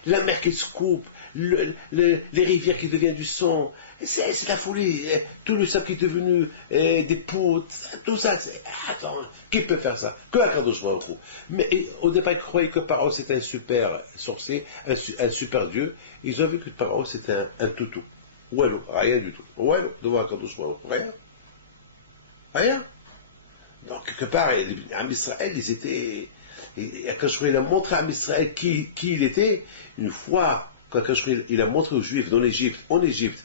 la mer qui se coupe, les rivières qui deviennent du sang, c'est la folie, tout le sable qui est devenu des poutres, tout ça, attends, qui peut faire ça? Que Akadosh Baruch Hu. Mais au départ, ils croyaient que Pharaon c'était un super sorcier, un super dieu, ils ont vu que Pharaon c'était un toutou. Ouello, rien du tout. Ouello, devant Akadosh Baruch Hu, rien. Rien. Donc, quelque part, Am Israël, ils étaient. Akadosh Baruch Hu, il a montré à Am Israël qui il était. Une fois, quand Akadosh Baruch Hu, il a montré aux Juifs en Égypte,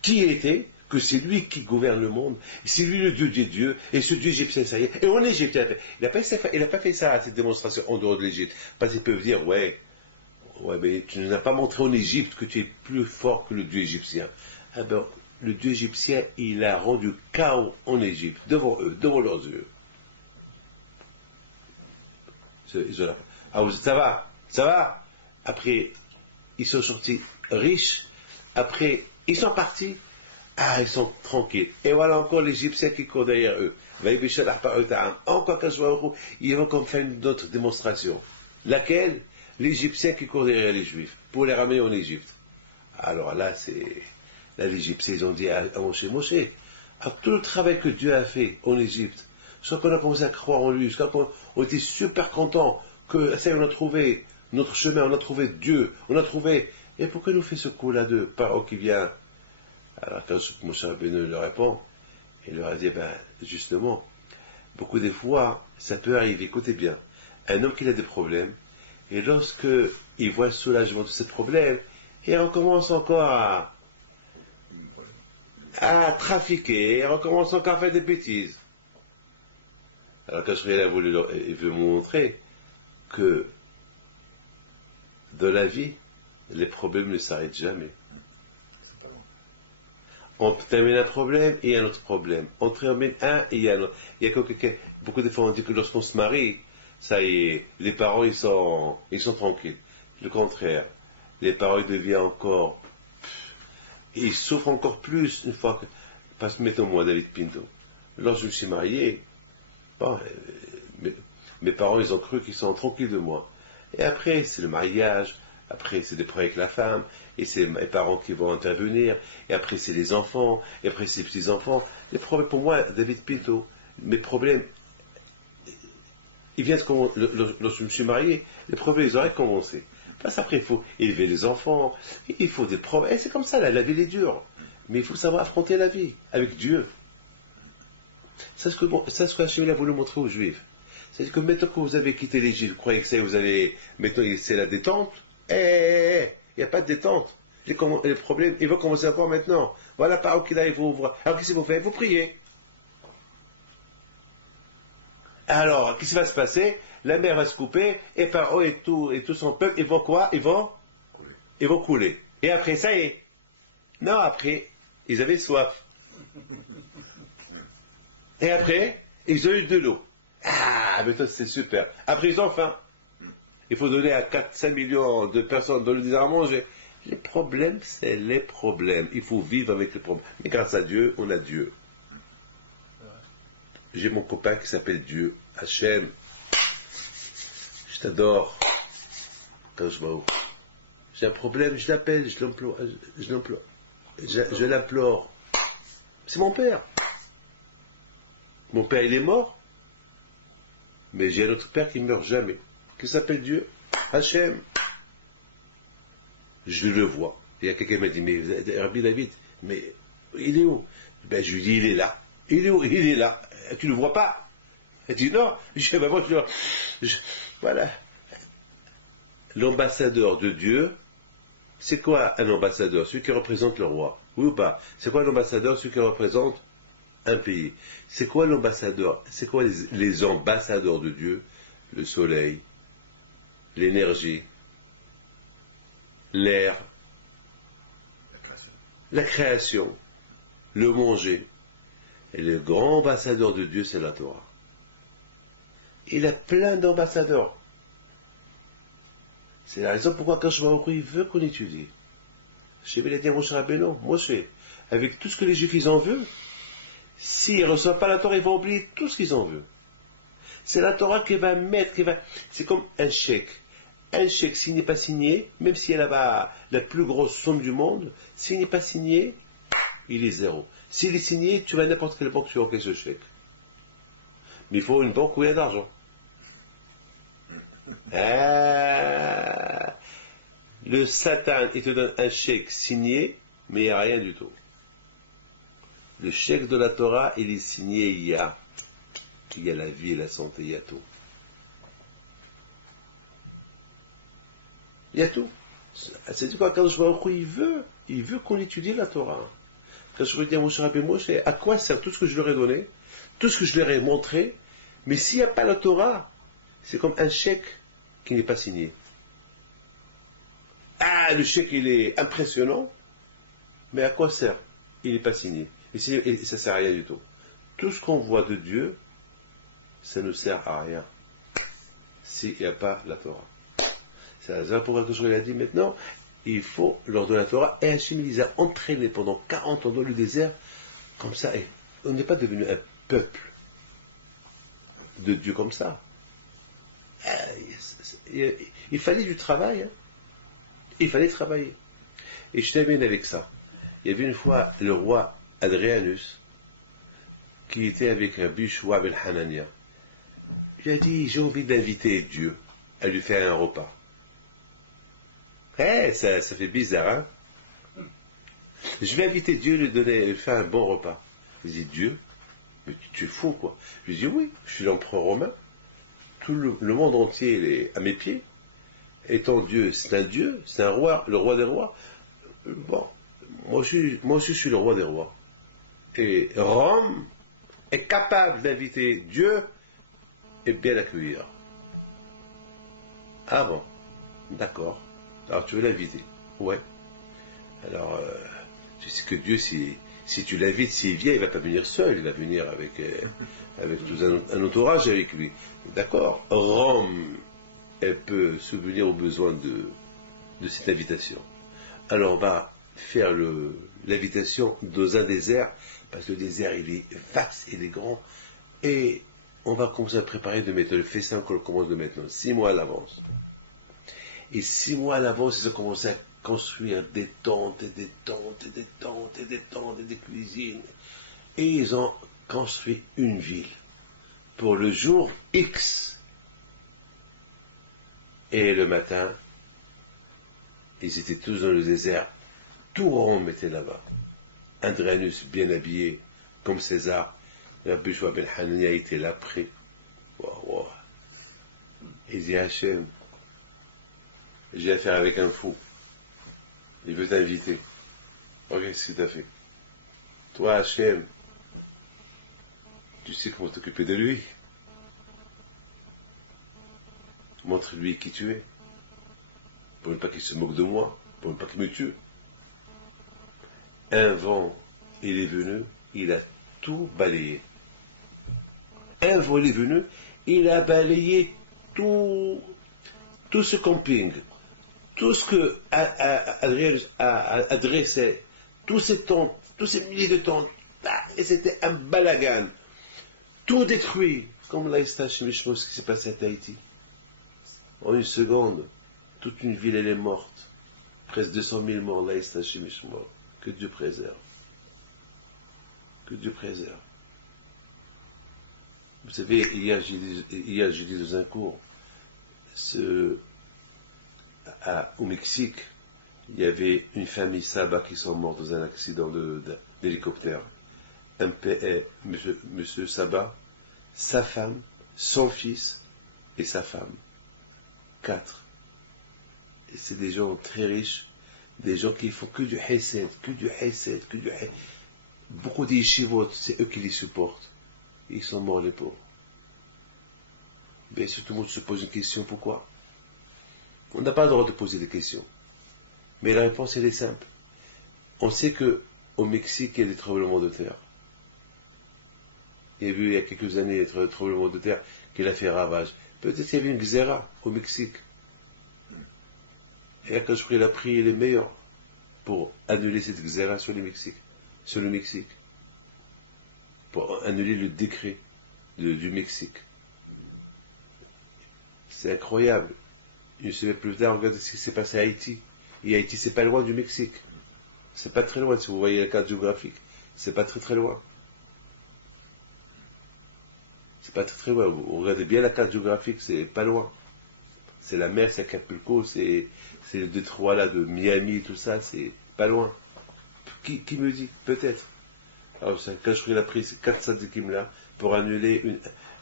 qui il était, que c'est lui qui gouverne le monde, c'est lui le Dieu des dieux, et ce Dieu égyptien, ça y est. Et en Égypte, il n'a pas fait ça, cette démonstration en dehors de l'Égypte. Parce qu'ils peuvent dire, ouais, mais tu ne nous as pas montré en Égypte que tu es plus fort que le Dieu égyptien. Ah ben, le Dieu égyptien, il a rendu chaos en Égypte, devant eux, devant leurs yeux. Ah, ça va. Après, ils sont sortis riches. Après, ils sont partis. Ah, ils sont tranquilles. Et voilà encore l'Égyptien qui court derrière eux. Encore qu'un soir, ils vont comme faire une autre démonstration. Laquelle? L'Égyptien qui court derrière les Juifs, pour les ramener en Égypte. Alors là, l'Égyptien, ils ont dit à Moshe, à tout le travail que Dieu a fait en Égypte, soit qu'on a commencé à croire en lui, soit qu'on était super content que ça, on a trouvé notre chemin, on a trouvé Dieu, on a trouvé. Et pourquoi il nous fait ce coup-là de Pharaon qui vient? Alors quand Moshe Rabbeinu leur répond, il leur a dit, justement, beaucoup des fois, ça peut arriver, écoutez bien, un homme qui a des problèmes, et lorsque il voit le soulagement de ces problèmes, il recommence encore à trafiquer, il recommence encore à faire des bêtises. Alors quand il veut me montrer que dans la vie, les problèmes ne s'arrêtent jamais. On termine un problème et un autre problème. On termine un et il y a un autre. Il y a beaucoup de fois on dit que lorsqu'on se marie, ça y est, les parents ils sont tranquilles. Le contraire, les parents ils deviennent encore, ils souffrent encore plus une fois que, Parce que mettons moi, David Pinto, lorsque je me suis marié, bon, mes parents, ils ont cru qu'ils sont tranquilles de moi. Et après, c'est le mariage, après, c'est des problèmes avec la femme, et c'est mes parents qui vont intervenir, et après, c'est les enfants, et après, c'est les petits-enfants. Les problèmes, pour moi, David Pinto, mes problèmes, ils viennent lorsque je me suis marié, les problèmes, ils auraient commencé. Parce qu'après, il faut élever les enfants, il faut des problèmes, et c'est comme ça, la vie est dure. Mais il faut savoir affronter la vie, avec Dieu. C'est ce que Hachem a voulu montrer aux Juifs. C'est-à-dire que maintenant que vous avez quitté l'Égypte, vous croyez que c'est, vous avez, maintenant c'est la détente. Il n'y a pas de détente. Les problèmes, ils vont commencer encore maintenant. Voilà, par où qu'il a, il faut ouvrir. Alors qu'est-ce que vous faites? Vous priez. Alors, qu'est-ce qui va se passer? La mer va se couper, et Paro et tout son peuple, ils vont quoi? Ils vont couler. Et après, ça y est. Non, après, ils avaient soif. Et après, ils ont eu de l'eau. Ah, mais ça c'est super. Après, ils ont faim. Il faut donner à 4-5 millions de personnes de le à manger. Les problèmes, c'est les problèmes. Il faut vivre avec les problèmes. Mais grâce à Dieu, on a Dieu. J'ai mon copain qui s'appelle Dieu, Hachem. Je t'adore. Quand je m'ouvre. J'ai un problème, je l'appelle, je l'implore. C'est mon père. Mon père, il est mort. Mais j'ai un autre père qui ne meurt jamais. Qui s'appelle Dieu, Hachem. Je le vois. Il y a quelqu'un qui m'a dit, mais Rabbi David, mais il est où? Ben, je lui dis, il est là. Il est où? Il est là. Tu ne le vois pas? Il dit, non. Je dis, ben, moi, voilà. L'ambassadeur de Dieu, c'est quoi un ambassadeur? Celui qui représente le roi. Oui ou pas? C'est quoi l'ambassadeur? Celui qui représente un pays. C'est quoi l'ambassadeur? C'est quoi les ambassadeurs de Dieu? Le soleil, l'énergie, l'air, la création, le manger. Et le grand ambassadeur de Dieu, c'est la Torah. Il a plein d'ambassadeurs. C'est la raison pourquoi quand je m'en il veut qu'on étudie. Je vais dire, mon cher Rabbeinu, Moshe, avec tout ce que les Juifs ils en veulent, s'ils ne reçoivent pas la Torah, ils vont oublier tout ce qu'ils en veulent. C'est la Torah qui va mettre, c'est comme un chèque. Un chèque, s'il n'est pas signé, même si elle a la plus grosse somme du monde, s'il n'est pas signé, il est zéro. S'il est signé, tu vas à n'importe quelle banque, tu encaisses ce chèque. Mais il faut une banque où il y a d'argent. Le Satan, il te donne un chèque signé, mais il n'y a rien du tout. Le chèque de la Torah, il est signé, il y a la vie et la santé, il y a tout. Il y a tout. C'est du quoi, quand je vois il veut qu'on étudie la Torah. Quand je dis à mon cher Rabbi Moshe, à quoi sert tout ce que je leur ai donné, tout ce que je leur ai montré, mais s'il n'y a pas la Torah, c'est comme un chèque qui n'est pas signé. Ah, le chèque, il est impressionnant, mais à quoi sert? Il n'est pas signé. Et ça ne sert à rien du tout. Tout ce qu'on voit de Dieu, ça ne sert à rien s'il n'y a pas la Torah. C'est la raison pour laquelle je l'ai dit maintenant, il faut leur donner la Torah. Et Hachem les a entraînés pendant 40 ans dans le désert, comme ça. Et on n'est pas devenu un peuple de Dieu comme ça. Il fallait du travail. Il fallait travailler. Et je termine avec ça. Il y avait une fois le roi Adrianus qui était avec Rabbi Shua ben Hanania. Il a dit, j'ai envie d'inviter Dieu à lui faire un repas. Ça fait bizarre, hein? Je vais inviter Dieu à lui faire un bon repas. Il dit, Dieu, mais tu es fou, quoi. Je lui dis, oui, je suis l'empereur romain. Tout le monde entier il est à mes pieds. Étant Dieu, c'est un roi, le roi des rois. Bon, moi aussi je suis le roi des rois. Et Rome est capable d'inviter Dieu et bien l'accueillir. Ah bon, d'accord. Alors tu veux l'inviter? Ouais. Alors, tu sais que Dieu, si tu l'invites, s'il vient, il ne va pas venir seul, il va venir avec tout un entourage avec lui. D'accord. Rome, elle peut subvenir aux besoins de cette invitation. Alors on va faire l'invitation dans un désert, parce que le désert il est vaste, il est grand, et on va commencer à préparer de mettre le festin qu'on commence de maintenant, 6 mois à l'avance. Et 6 mois à l'avance, ils ont commencé à construire des tentes, et des tentes, et des tentes, et des tentes, et des cuisines. Et ils ont construit une ville pour le jour X. Et le matin, ils étaient tous dans le désert. Tout Rome était là-bas. Adrianus, bien habillé, comme César. Rabbi Shua ben Hanania était là près. Wow, wow. Il dit Hachem, j'ai affaire avec un fou. Il veut t'inviter. Regarde ce qu'il t'a fait. Toi, Hachem, tu sais comment t'occuper de lui. Montre-lui qui tu es. Pour ne pas qu'il se moque de moi. Pour ne pas qu'il me tue. Un vent, il est venu, il a tout balayé. Un vent, il est venu, il a balayé tout ce camping, tout ce que Adrien a adressé, tous ces tentes, tous ces milliers de tentes, et c'était un balagan. Tout détruit, comme l'Aïstache Mishmo, ce qui s'est passé à Tahiti. En une seconde, toute une ville, elle est morte. Presque 200 000 morts, l'Aïstache Mishmo. Que Dieu préserve. Que Dieu préserve. Vous savez, hier j'ai dit dans un cours, au Mexique, il y avait une famille Saba qui sont morts dans un accident d'hélicoptère. Monsieur Saba, sa femme, son fils et sa femme. 4. Et c'est des gens très riches, des gens qui font que du hesed, que du hesed, que du hesed. Beaucoup d'yeshivot, c'est eux qui les supportent. Et ils sont morts les pauvres. Bien sûr, tout le monde se pose une question, pourquoi? On n'a pas le droit de poser des questions. Mais la réponse, elle est simple. On sait que au Mexique, il y a des tremblements de terre. Il y a eu il y a quelques années des tremblements de terre qui a fait ravage. Peut-être qu'il y avait une xéra au Mexique. Et là, quand je prie la prière, elle est meilleure pour annuler cette xéra sur le Mexique. Pour annuler le décret du Mexique. C'est incroyable. Une semaine plus tard, regardez ce qui s'est passé à Haïti. Et Haïti, c'est pas loin du Mexique. C'est pas très loin, si vous voyez la carte géographique. C'est pas très très loin. C'est pas très très loin. Vous regardez bien la carte géographique, c'est pas loin. C'est la mer, c'est Acapulco, c'est le détroit là de Miami, tout ça, c'est pas loin. Qui me dit? Peut-être. Alors, quand je ferai la prise, ces 4 sadikim là, pour annuler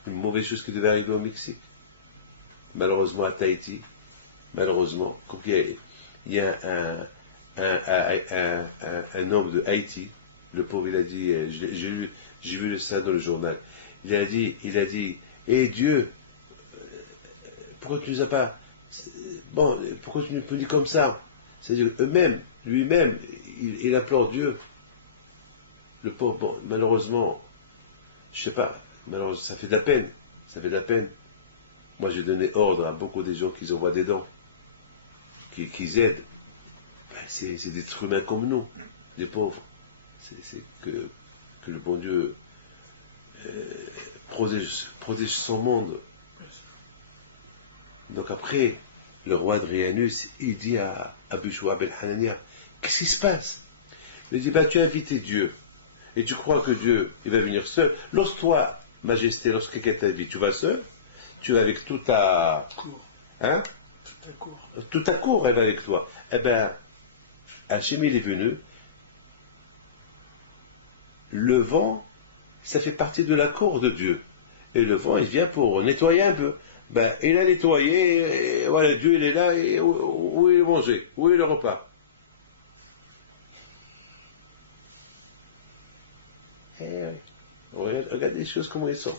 une mauvaise chose qui devait arriver au Mexique. Malheureusement, à Tahiti, malheureusement, il y a un homme de Haïti, le pauvre, il a dit, j'ai vu ça dans le journal, il a dit, hé Dieu, pourquoi tu nous as pas, bon, pourquoi tu nous punis comme ça? C'est-à-dire, eux-mêmes, lui-même, il implore Dieu. Le pauvre, bon, malheureusement, je sais pas, malheureusement, ça fait de la peine, ça fait de la peine. Moi, j'ai donné ordre à beaucoup de gens qui envoient des dons, qui aident. Ben, c'est des êtres humains comme nous, des pauvres. C'est que le bon Dieu protège son monde. Donc après, le roi Adrianus, il dit à Rabbi Shua ben Hanania, qu'est-ce qui se passe? Il dit, bah, tu as invité Dieu, et tu crois que Dieu, il va venir seul. Lorsque Majesté, lorsque quelqu'un t'invite, tu vas seul? Tu vas avec toute ta cour. Hein? Toute ta cour, elle va avec toi. Eh bien, Hachem, il est venu. Le vent, ça fait partie de la cour de Dieu. Et le vent, il vient pour nettoyer un peu. Ben, il a nettoyé, et voilà, Dieu, il est là, et où est le manger? Où est le repas? Regardez les choses comment elles sont.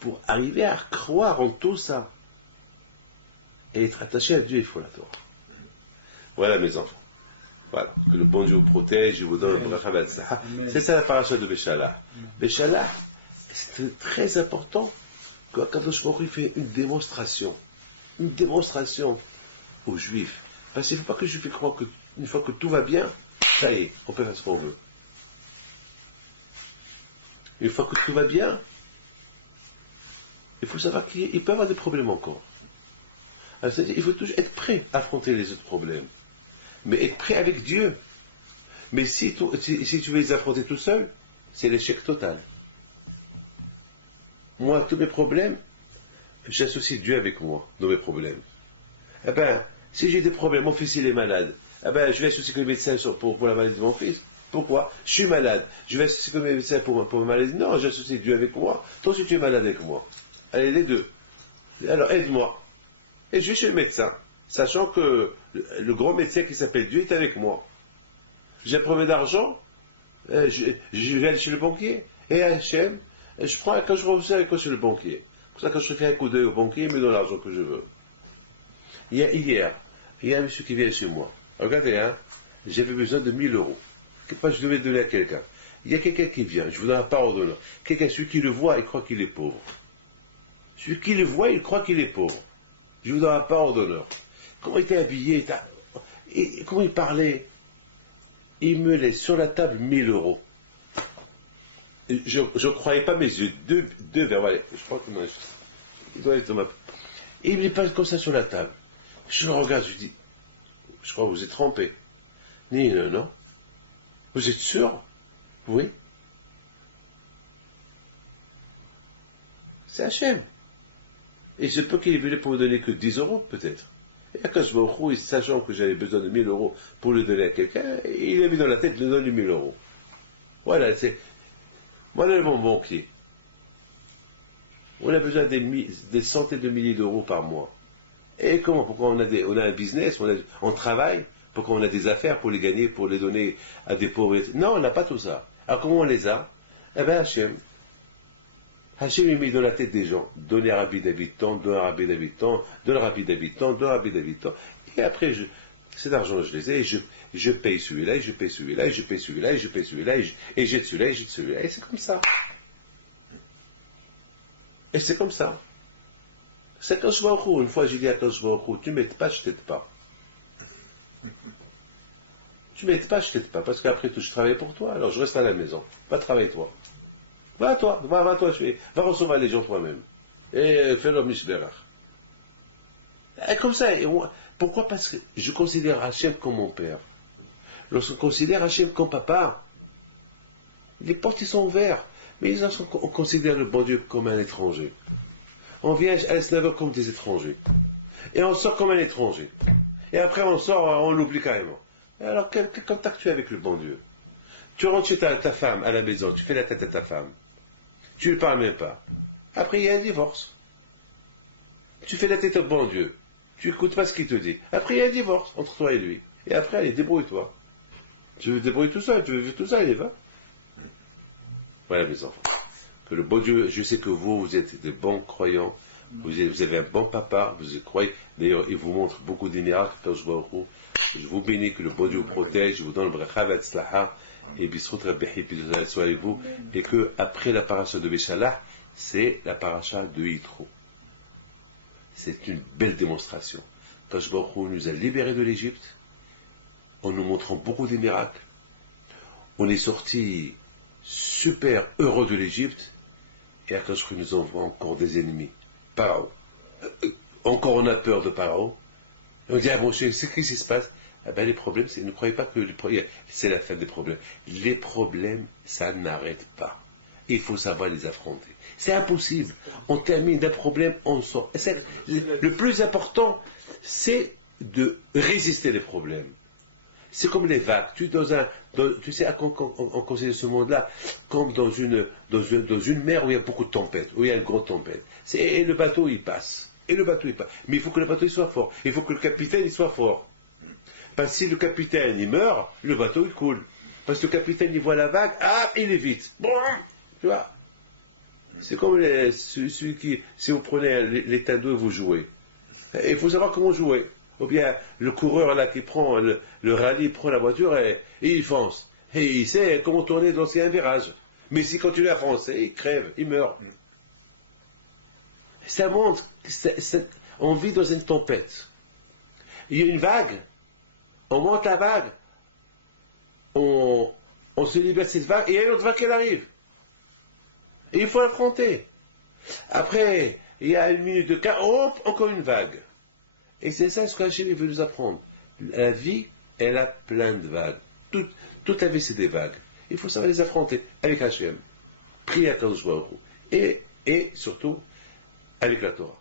Pour arriver à croire en tout ça et être attaché à Dieu, il faut la Torah. Voilà mes enfants. Voilà. Que le bon Dieu vous protège, je vous donne le bracha b'atzlacha. C'est ça la paracha de Béchalach. Béchalach, c'est très important que Akadosh Baruch Hu fait une démonstration aux Juifs. Parce qu'il ne faut pas que les Juifs croient que Une fois que tout va bien, ça y est, on peut faire ce qu'on veut. Une fois que tout va bien, il faut savoir qu'il peut y avoir des problèmes encore. Alors, c'est-à-dire, il faut toujours être prêt à affronter les autres problèmes. Mais être prêt avec Dieu. Mais si tu veux les affronter tout seul, c'est l'échec total. Moi, tous mes problèmes, j'associe Dieu avec moi, dans mes problèmes. Eh ben, si j'ai des problèmes, mon fils il est malade, eh ben, je vais associer le médecin pour la maladie de mon fils. Pourquoi? Je suis malade. Je vais associer le médecin pour ma maladie. Non, j'associe Dieu avec moi. Toi aussi tu es malade avec moi. Allez, les deux. Alors, aide-moi. Et je vais chez le médecin, sachant que le grand médecin qui s'appelle Dieu est avec moi. J'ai un problème d'argent, je vais aller chez le banquier. Et Hachem, je prends quand je reviens chez le banquier. Comme ça, quand je fais un coup d'œil au banquier, il me donne l'argent que je veux. Hier, il y a un monsieur qui vient chez moi. Regardez, hein, j'avais besoin de 1000 euros. Je devais donner à quelqu'un. Il y a quelqu'un qui vient, je vous donne la parole d'honneur. Quelqu'un, celui qui le voit, il croit qu'il est pauvre. Celui qui le voit, il croit qu'il est pauvre. Je vous donne la parole d'honneur. Comment il était habillé, et comment il parlait. Il me laisse sur la table 1000 euros. Je ne croyais pas mes yeux. Deux verres, voilà. Je crois qu'il doit être dans ma... Et il me les passe comme ça sur la table. Je le regarde, je dis, je crois que vous êtes trompé. Non, non. Vous êtes sûr? Oui. C'est Hachem. Et je peux qu'il ait voulu pour me donner que 10 euros, peut-être. Et quand je me retrouve, sachant que j'avais besoin de 1000 euros pour le donner à quelqu'un, il a mis dans la tête de donner 1000 euros. Voilà, c'est... Voilà mon banquier. On a besoin des centaines de milliers d'euros par mois. Et comment? Pourquoi on a un business, on travaille, pourquoi on a des affaires pour les gagner, pour les donner à des pauvres? Non, on n'a pas tout ça. Alors comment on les a? Eh bien, Hachem. Hachem il met dans la tête des gens, donner à Rabbi d'habitant, donner à Rabbi d'habitant, donner à Rabbi d'habitant, donner à Rabbi d'habitant. Et après, cet argent, je les ai, et je paye celui-là, et je paye celui-là, et je paye celui-là, et je paye celui-là, et jette celui-là, et jette celui-là. Et c'est comme ça. Et c'est comme ça. C'est quand je vois au roux. Une fois, j'ai dit à quand je vois au roux, tu m'aides pas, je t'aide pas. Tu m'aides pas, je t'aide pas, parce qu'après tout, je travaille pour toi, alors je reste à la maison. Va travailler toi. Va toi, va va recevoir les gens toi-même. Et fais-leur misbérach. Comme ça, pourquoi? Parce que je considère Hachem comme mon père. Lorsqu'on considère Hachem comme papa, les portes ils sont ouvertes. Mais on considère le bon Dieu comme un étranger. On vient à l'Esnaveur comme des étrangers. Et on sort comme un étranger. Et après on sort, on l'oublie carrément. Et alors quel contact tu as avec le bon Dieu? Tu rentres chez ta femme à la maison, tu fais la tête à ta femme. Tu ne lui parles même pas. Après, il y a un divorce. Tu fais la tête au bon Dieu. Tu n'écoutes pas ce qu'il te dit. Après, il y a un divorce entre toi et lui. Et après, allez, débrouille-toi. Tu veux te débrouiller tout seul, tu veux vivre tout seul, allez, va. Voilà, mes enfants. Que le bon Dieu, je sais que vous êtes des bons croyants. Vous avez un bon papa, vous y croyez. D'ailleurs, il vous montre beaucoup de miracles quand je vois au roux. Je vous bénis, que le bon Dieu vous protège, je vous donne le bracha v'atzlaha. Et Bisrout Rabbi soit avec vous, et que après la paracha de Béchalah, c'est la paracha de Yitro. C'est une belle démonstration. Kadosh Baruch Hu nous a libérés de l'Égypte, en nous montrant beaucoup de miracles. On est sortis super heureux de l'Égypte, et Kadosh Baruch Hu nous envoie encore des ennemis. Pharaon. Encore on a peur de Pharaon. On dit, ah bon, c'est qu'est-ce qui se passe? Ah ben, les problèmes, ne croyez pas que c'est la fin des problèmes. Les problèmes, ça n'arrête pas. Il faut savoir les affronter. C'est impossible. On termine d'un problème, on sort. Le plus important, c'est de résister les problèmes. C'est comme les vagues. Tu sais, on considère ce monde-là comme dans une mer où il y a beaucoup de tempêtes, où il y a une grande tempête. Et le bateau, il passe. Mais il faut que le bateau il soit fort. Il faut que le capitaine il soit fort. Parce que si le capitaine il meurt, le bateau il coule. Parce que le capitaine il voit la vague, il évite. Bon, tu vois. C'est comme celui qui, si vous prenez les tas d'eau et vous jouez. Il faut savoir comment jouer. Ou bien le coureur là qui prend le rallye, prend la voiture et il fonce. Et il sait comment tourner dans un virage. Mais s'il continue à foncer, il crève, il meurt. Ça montre, on vit dans une tempête. Il y a une vague. on monte la vague, on se libère de cette vague, et il y a une autre vague qui arrive. Et il faut l'affronter. Après, il y a une minute de quart, hop, encore une vague. Et c'est ça ce qu'Hachem veut nous apprendre. La vie, elle a plein de vagues. Toute la vie, c'est des vagues. Il faut savoir les affronter avec Hachem. Prier à Kadosh Baruch Hu. Et surtout, avec la Torah.